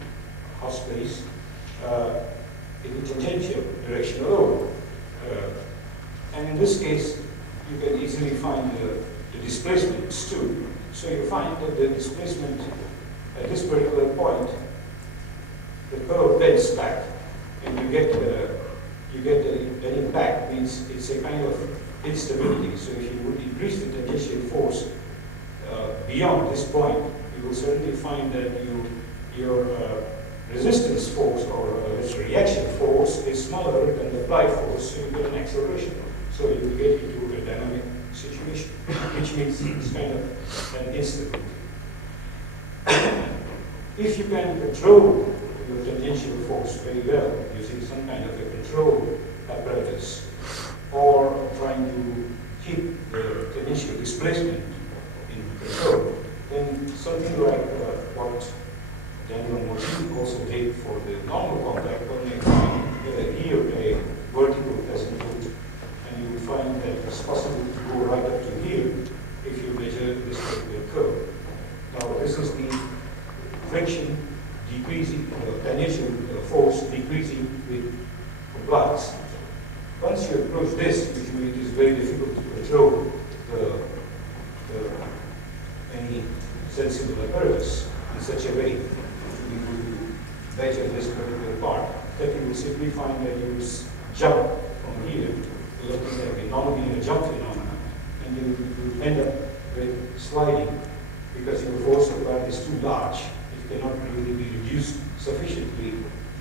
half space, in the tangential direction alone. And in this case, you can easily find the displacements too. So you find that the displacement at this particular point, the curve bends back, and you get an impact, means it's a kind of instability. So if you would increase the tangential force beyond this point, you will certainly find that your resistance force, or reaction force, is smaller than the applied force, so you get an acceleration. So you will get into a dynamic situation, which means it's kind of an instability. If you can control your tangential force very well using some kind of a control apparatus, or trying to keep the tangential displacement in control, then something like what Daniel Motin also did for the normal contact, when you find here a vertical asymptote, and you will find that it's possible to go right up to here if you measure this particular curve. Now this is the friction decreasing, tangential force decreasing with compliance. Once you approach this, usually it is very difficult to control any sensible apparatus in such a way to be able to measure this particular part, that you will simply find that you jump from here, looking at the nonlinear jump phenomenon, and you will end up with sliding because your force applied is too large. It cannot really be reduced sufficiently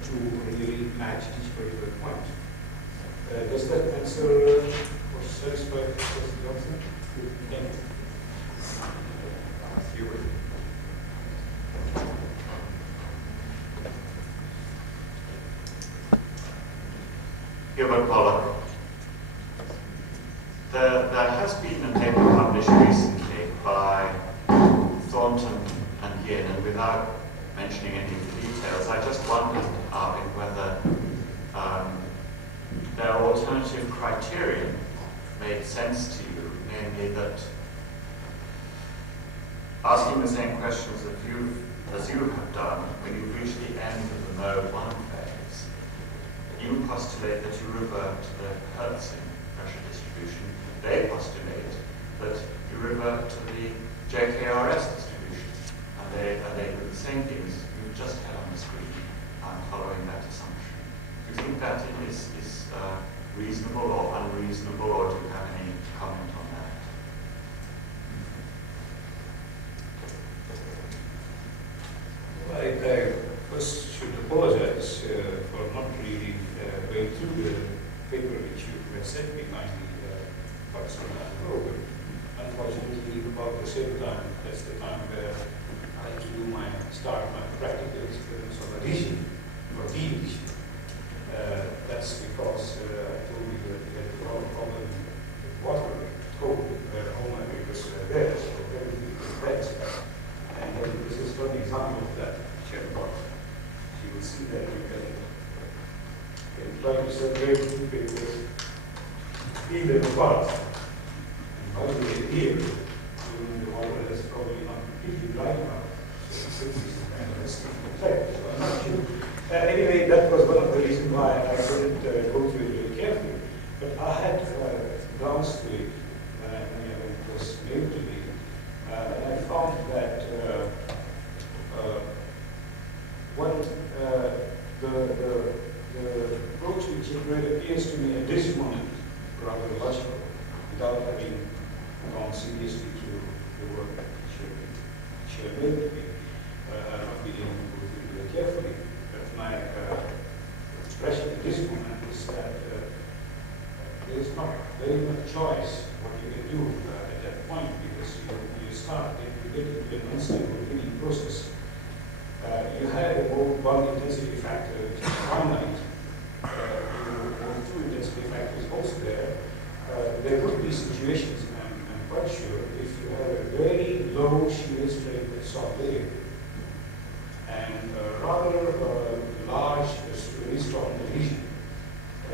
to really match each particular point. Does that answer or satisfy Professor Johnson? Thank you. Hubert. Hubert Pollock. There has been a paper published recently by Thornton and Yin, and without mentioning any of the details, I just wondered, Arvin, whether their alternative criterion made sense to you, namely that asking the same questions as you have done when you reach the end of the mode 1 phase, you postulate that you revert to the Hertzian pressure distribution. They postulate that you revert to the JKRS distribution, and they do the same things you just had on the screen. I'm following that assumption. Do you think that is reasonable or unreasonable, or do you have any comment on that? Well, I first should apologize for not really going through the paper which you had sent me kindly about some time ago. But unfortunately, about the same time, that's the time where I had to start my practical experience of addition or de-addition. That's because I told you that we had a problem with water cold, where all my papers were there, so everything was wet. And then this is one example of that checkbox. You will see that you can try to separate two papers, peel them apart. And by the way, here, the water is probably not completely dry enough, so it's kind of a sticky effect. So I'm not sure. Anyway, that was one of the reasons why I couldn't go through it very carefully. But I had grounds to it when it was made to me. And I found that the approach which appears to me at this moment rather logical, without having gone seriously through the work that she had made to me. I'm not being able to go through it very carefully. But my expression at this moment is that there is not very much choice what you can do at that point, because you start, you get into an unstable healing process. You had a mode 1 intensity factor, which is finite. Mode 2 intensity factor is also there. There could be situations, I'm quite sure, if you have a very low shear strength soft layer and rather large, very strong adhesion,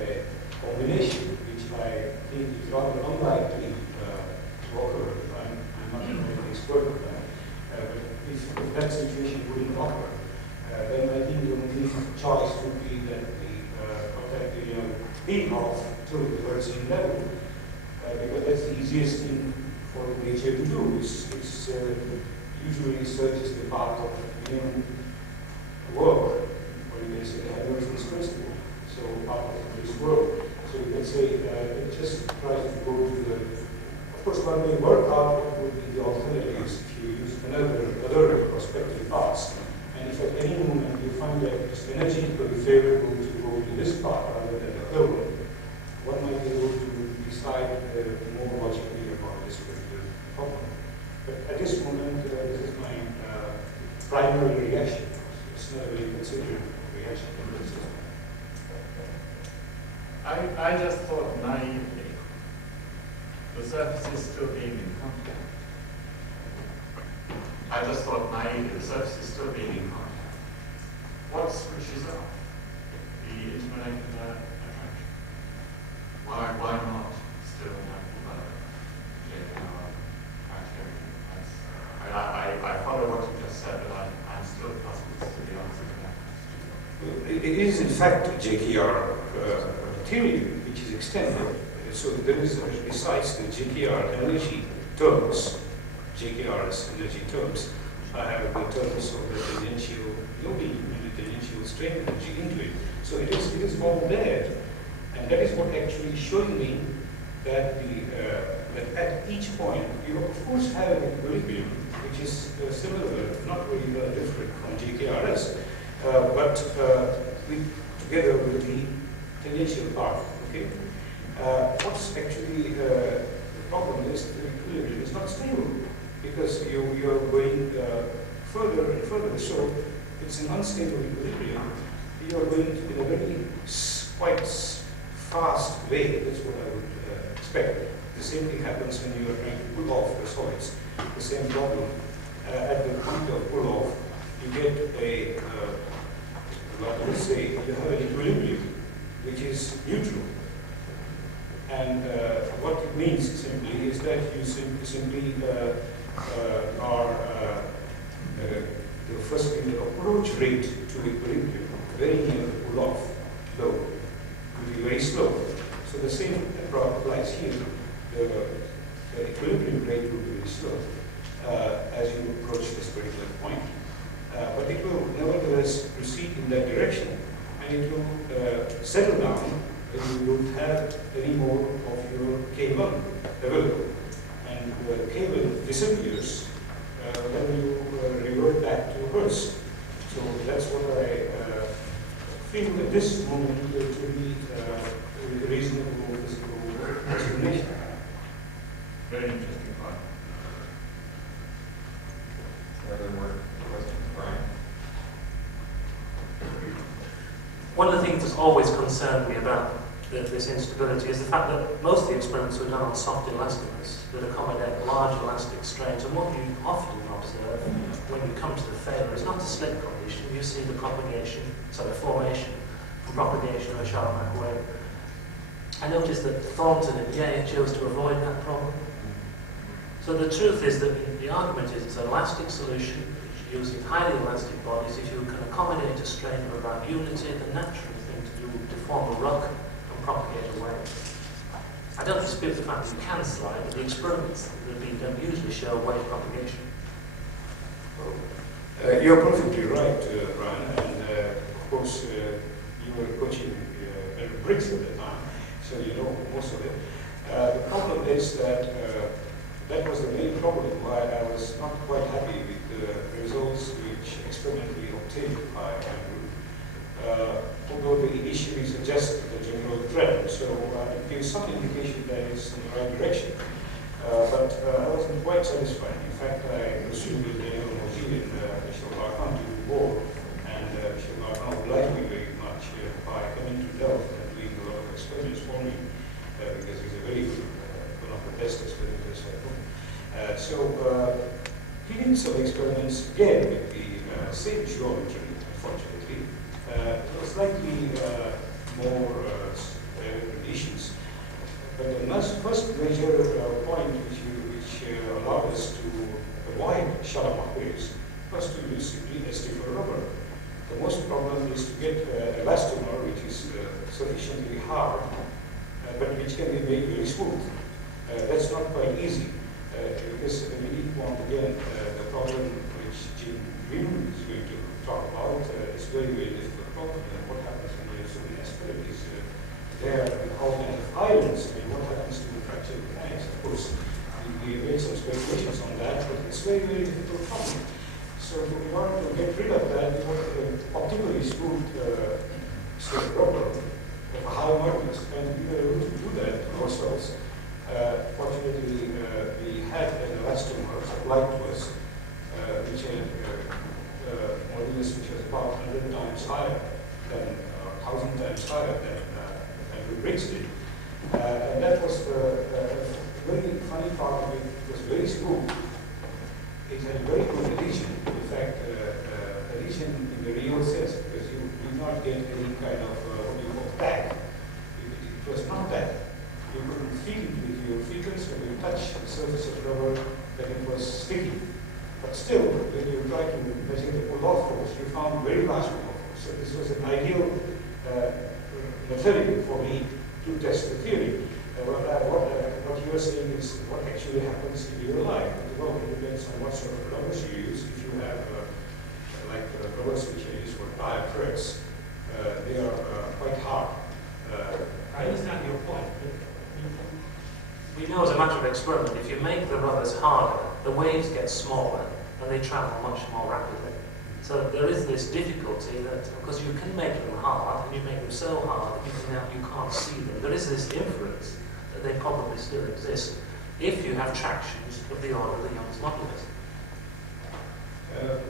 a combination which I think is rather unlikely to occur. I'm not an expert on that. But if that situation wouldn't occur, then I think the only choice would be that the contact area peak off to the Hertzian level, because that's the easiest thing for nature to do. It's usually searches the path of minimum work, or you can say Hamilton's principle, so part of this work. So you can say it just tries to go to the, of course one may work out what would be the alternatives if you use other prospective paths. And if at any moment you find that it's energetically favorable to go to this path rather than the other one might be able to decide I just thought naively, the surface is still being in contact. I just thought naively, the surface is still being in contact. What switches off? The intermolekular attraction. Why not still have JKR criteria? I follow what you just said, but I'm still puzzled to the answer to that question. It is in fact JKR theory which is extended. So there is, besides the JKR energy terms, JKR's energy terms, I have the terms of the tangential loading and the tangential strain energy into it. So it is all there, and that is what actually is showing me that that at each point you of course have an equilibrium which is similar, not really different from JKRS, but together with the tangential part. Okay, what's actually the problem is the equilibrium is not stable because you are going further and further. So it's an unstable equilibrium. You are going in a very quite fast way. That's what I would expect. The same thing happens when you are trying to pull off the solids. The same problem. At the point of pull off, you get a let's say you have an equilibrium which is neutral. And what it means simply is that you simply are the first in the approach rate to equilibrium, very near the pull-off low, will be very slow. So the same applies here. The equilibrium rate will be very slow as you approach this particular point. But it will nevertheless proceed in that direction, and it will settle down when you don't have any more of your K1 available. And K1 disappears when you revert back to Hertz. So that's what I feel at this moment to be a reasonable physical explanation. Very interesting point. Other more questions, Brian? One of the things that's always concerned me about this instability is the fact that most of the experiments were done on soft elastomers that accommodate large elastic strains. And what you often observe when you come to the failure is not a slip condition. You see the formation and propagation of a Charlemagne wave. I noticed that Thornton and Yeh chose to avoid that problem. So the truth is that the argument is it's an elastic solution using highly elastic bodies. If you can accommodate a strain of about unity, the natural thing to do would to form a ruck and propagate a wave. I don't dispute the fact that you can slide, but the experiments that have been done usually show wave propagation. You're perfectly right, Brian, and of course you were coaching Briggs at the time, so you know most of it. The problem is that that was the main problem why I was not quite happy with the results which experimentally obtained by my group. Although they initially suggested the general trend, so it gives some indication that it's in the right direction. But I wasn't quite satisfied. In fact, I pursued with Daniel Moji and Michel Larkan to Tabor, and Michel Larkan obliged me very much by coming to Delft and doing a lot of experiments for me, because he's a very good, one of the best experimenters I know. So he did some experiments again with the same geometry, unfortunately. It was slightly more conditions. But the first major point which allowed us to avoid Charlemagne waves was to use simply stiffer rubber. The most problem is to get elastomer which is sufficiently hard, but which can be made very smooth. That's not quite easy, because we need one again, the problem which Jim Green is going to talk about is very, very difficult problem. And what happens when you have so many asperities there, all kinds of islands? I mean, what happens to the fracture of the ice? Of course, we made some speculations on that, but it's very, very difficult problem. So if we want to get rid of that, we want to optimally smooth rubber of a high modulus, and we were able to do that ourselves. Fortunately, we had an elastomer supplied to us, which had modulus which was about 100 times higher than, 1,000 times higher than the Briggs history. And that was a very funny part of it. It was very smooth. It had very good adhesion. In fact, adhesion in the real sense, because you did not get any kind of what you call tag. It was not that. You couldn't feel it with your fingers when you touch the surface of rubber that it was sticky. But still, when you try to measure the pull-off force, you found very large pull-off force. So this was an ideal material for me to test the theory. What you are saying is what actually happens in real life. Well, it depends on what sort of rubbers you use. If you have like rubbers which are used for tire treads, they are quite hard. I understand your point. We know as a matter of experiment, if you make the rubbers harder, the waves get smaller and they travel much more rapidly. So there is this difficulty that, because you can make them hard, and you make them so hard that you can't see them. There is this inference that they probably still exist if you have tractions of the order of the Young's modulus.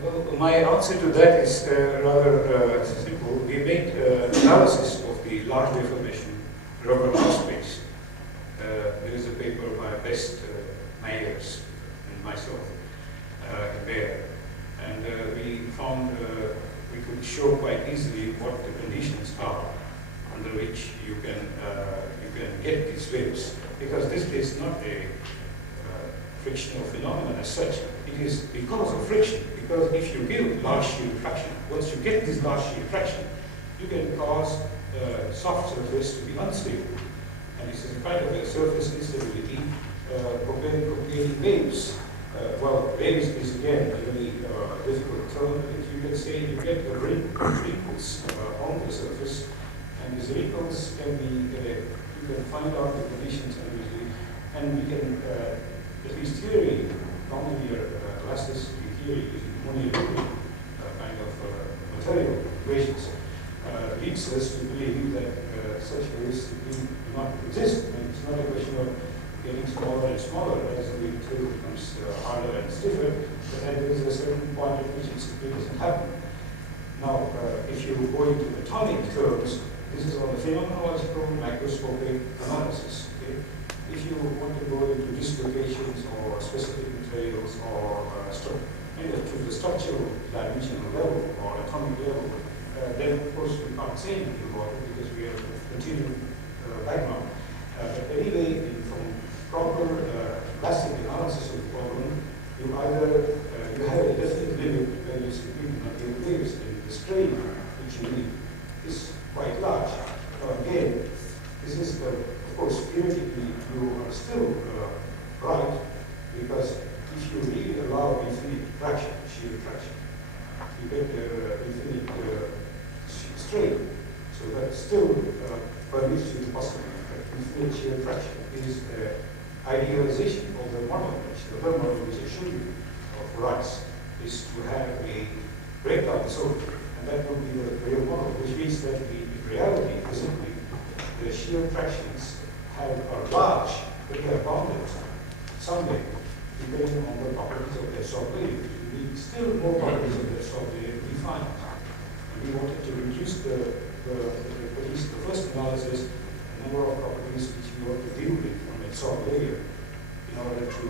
Well, my answer to that is rather simple. We made analysis of the large deformation rubber housebase. There is a paper by Best, Meyers, and myself in there. And we found we could show quite easily what the conditions are under which you can get these waves. Because this is not a frictional phenomenon as such. It is because of friction. Because if you give large shear traction, once you get this large shear traction, you can cause soft surface to be unstable. And this is a kind of a surface instability propelling waves. Well, waves is again a really difficult term. You can say you get wrinkles on the surface, and these wrinkles can be, you can find out the conditions usually, and we can, at least theory, nonlinear elasticity theory using monoidal kind of material equations, leads us to believe that such waves do not exist. And it's not a question of getting smaller and smaller as the material becomes harder and stiffer, but then there is a certain point at which it simply doesn't happen. Now, if you go into atomic terms, this is on the phenomenological microscopic analysis. Okay? If you want to go into dislocations or specific materials or to the structural dimensional level or atomic level, then of course we can't say anything about it because we have a continued background. But anyway, from proper plastic analysis of the problem, you either you have a definite limit where you simply do not get waves, and the strain which you need is quite large. Now again, this is of course theoretically you are still right, because if you really allow infinite traction, shear traction, you get infinite strain. So that still permits you the possibility that infinite shear traction is idealization of the model, which the Herr model which I showed you of Rice is to have a breakdown disorder, and that would be the real model, which means that in reality, physically, the shear tractions are large, but they are bounded someday, depending on the properties of their solidity. We need still more properties of their solidity to be defined. And we wanted to reduce at least the first analysis, the number of properties which we want to deal with from its solid layer in order to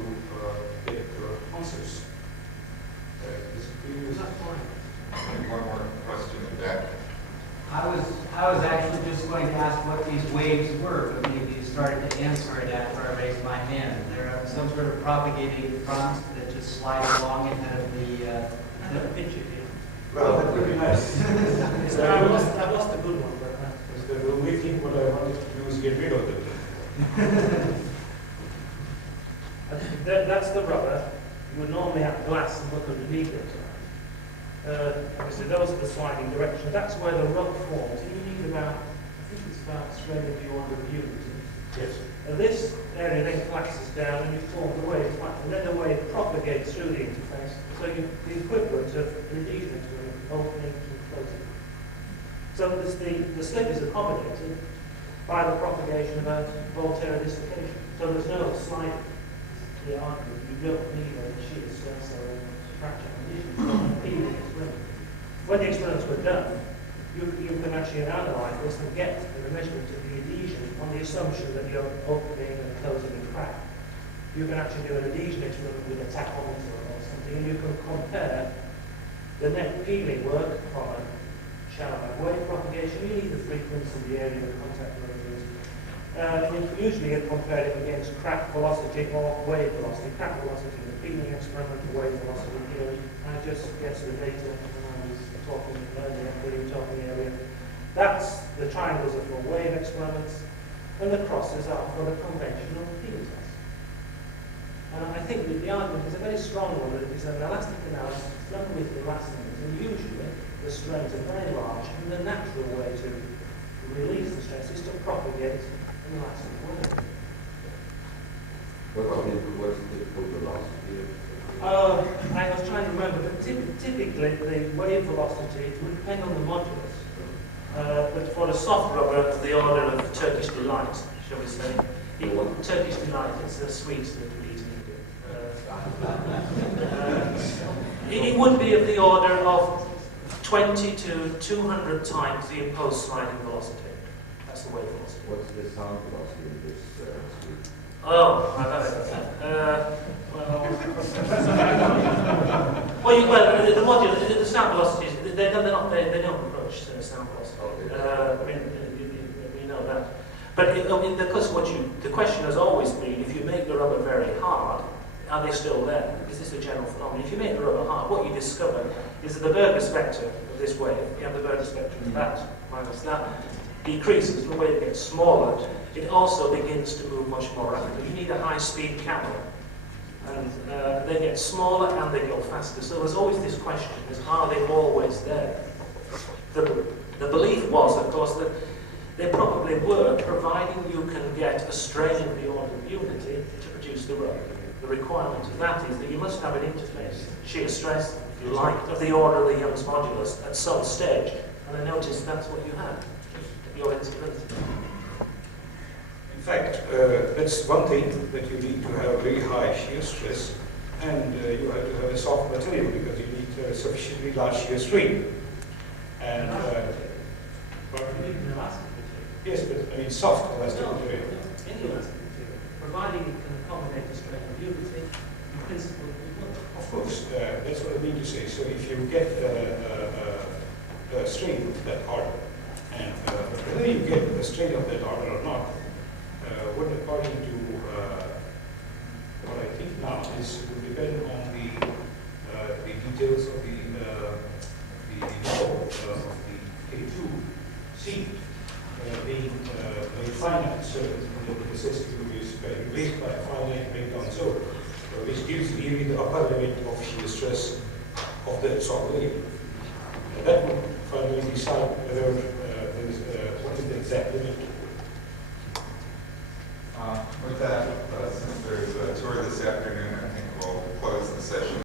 get answers. Is that fine? One more question in the back. I was actually just going to ask what these waves were, but maybe you started to answer it after I raised my hand. They're some sort of propagating front that just slides along ahead of the picture here. Well, that would be nice. I've lost a good one, but the only thing what I wanted to do is get rid of it. That's the rubber. You would normally have glass and look underneath it. Obviously, those are the sliding directions. That's where the rub forms. You need about, I think it's about straight of your units. Yes. This area then collapses down and you form the wave, and then the wave propagates through the interface. So the equivalent of an adhesion to an opening to closing. So the slip is accommodated by the propagation of a Volterra dislocation. So there's no sliding. The argument you don't need a shear stress or a fracture condition. When the experiments were done, you can actually analyze this and get the measurement of the adhesion on the assumption that you're opening and closing a crack. You can actually do an adhesion experiment with a tachometer or something, and you can compare the net peeling work from a shallow wave propagation. You need the frequency, the area, the contact molecules. Usually you compare it against crack velocity or wave velocity. Crack velocity in the peeling experiment, wave velocity here. I just get the data when I was talking earlier, when you were talking earlier. That's the triangles are for wave experiments, and the crosses are for the conventional peeling test. I think that the argument is a very strong one, that it is an elastic analysis done with elastomers, and usually the strains are very large, and the natural way to release the stress is to propagate an elastic wave. What about what's the typical velocity? I was trying to remember, but typically the wave velocity would depend on the modulus. But for a soft rubber of the order of Turkish delight, shall we say, Turkish delight, it's a sweet that we eat in India. It would be of the order of 20 to 200 times the imposed sliding velocity. That's the wave velocity. What's the sound velocity of this sweet? Oh, I love it. The modular, the sound velocities, they don't approach sound velocity. We know that. But because the question has always been, if you make the rubber very hard, are they still there? Because this is a general phenomenon. If you make the rubber hard, what you discover is that the Burgers vector of this wave, you have the Burgers vector of that minus that, decreases. The wave gets smaller. It also begins to move much more rapidly. You need a high-speed camera. And they get smaller and they go faster. So there's always this question, are they always there? The belief was, of course, that they probably were, providing you can get a strain of the order of unity to produce the rubber. The requirement of that is that you must have an interface, shear stress, if you like, of the order of the Young's modulus at some stage. And I noticed that's what you had, your instability. In fact, that's one thing, that you need to have a very high shear stress, and you have to have a soft material because you need a sufficiently large shear strain. And yes, but I mean soft elastic material. Any elastic material, providing it can accommodate the strain of unity, in principle it will work. Of course, that's what I mean to say. So if you get a strain of that order, and whether you get a strain of that order or not, what according to what I think now will depend on the details of the K2 seed being very finite. So the system is replaced by a finite breakdown zone, which gives you the upper limit of shear stress of the solid wave. That would finally decide whether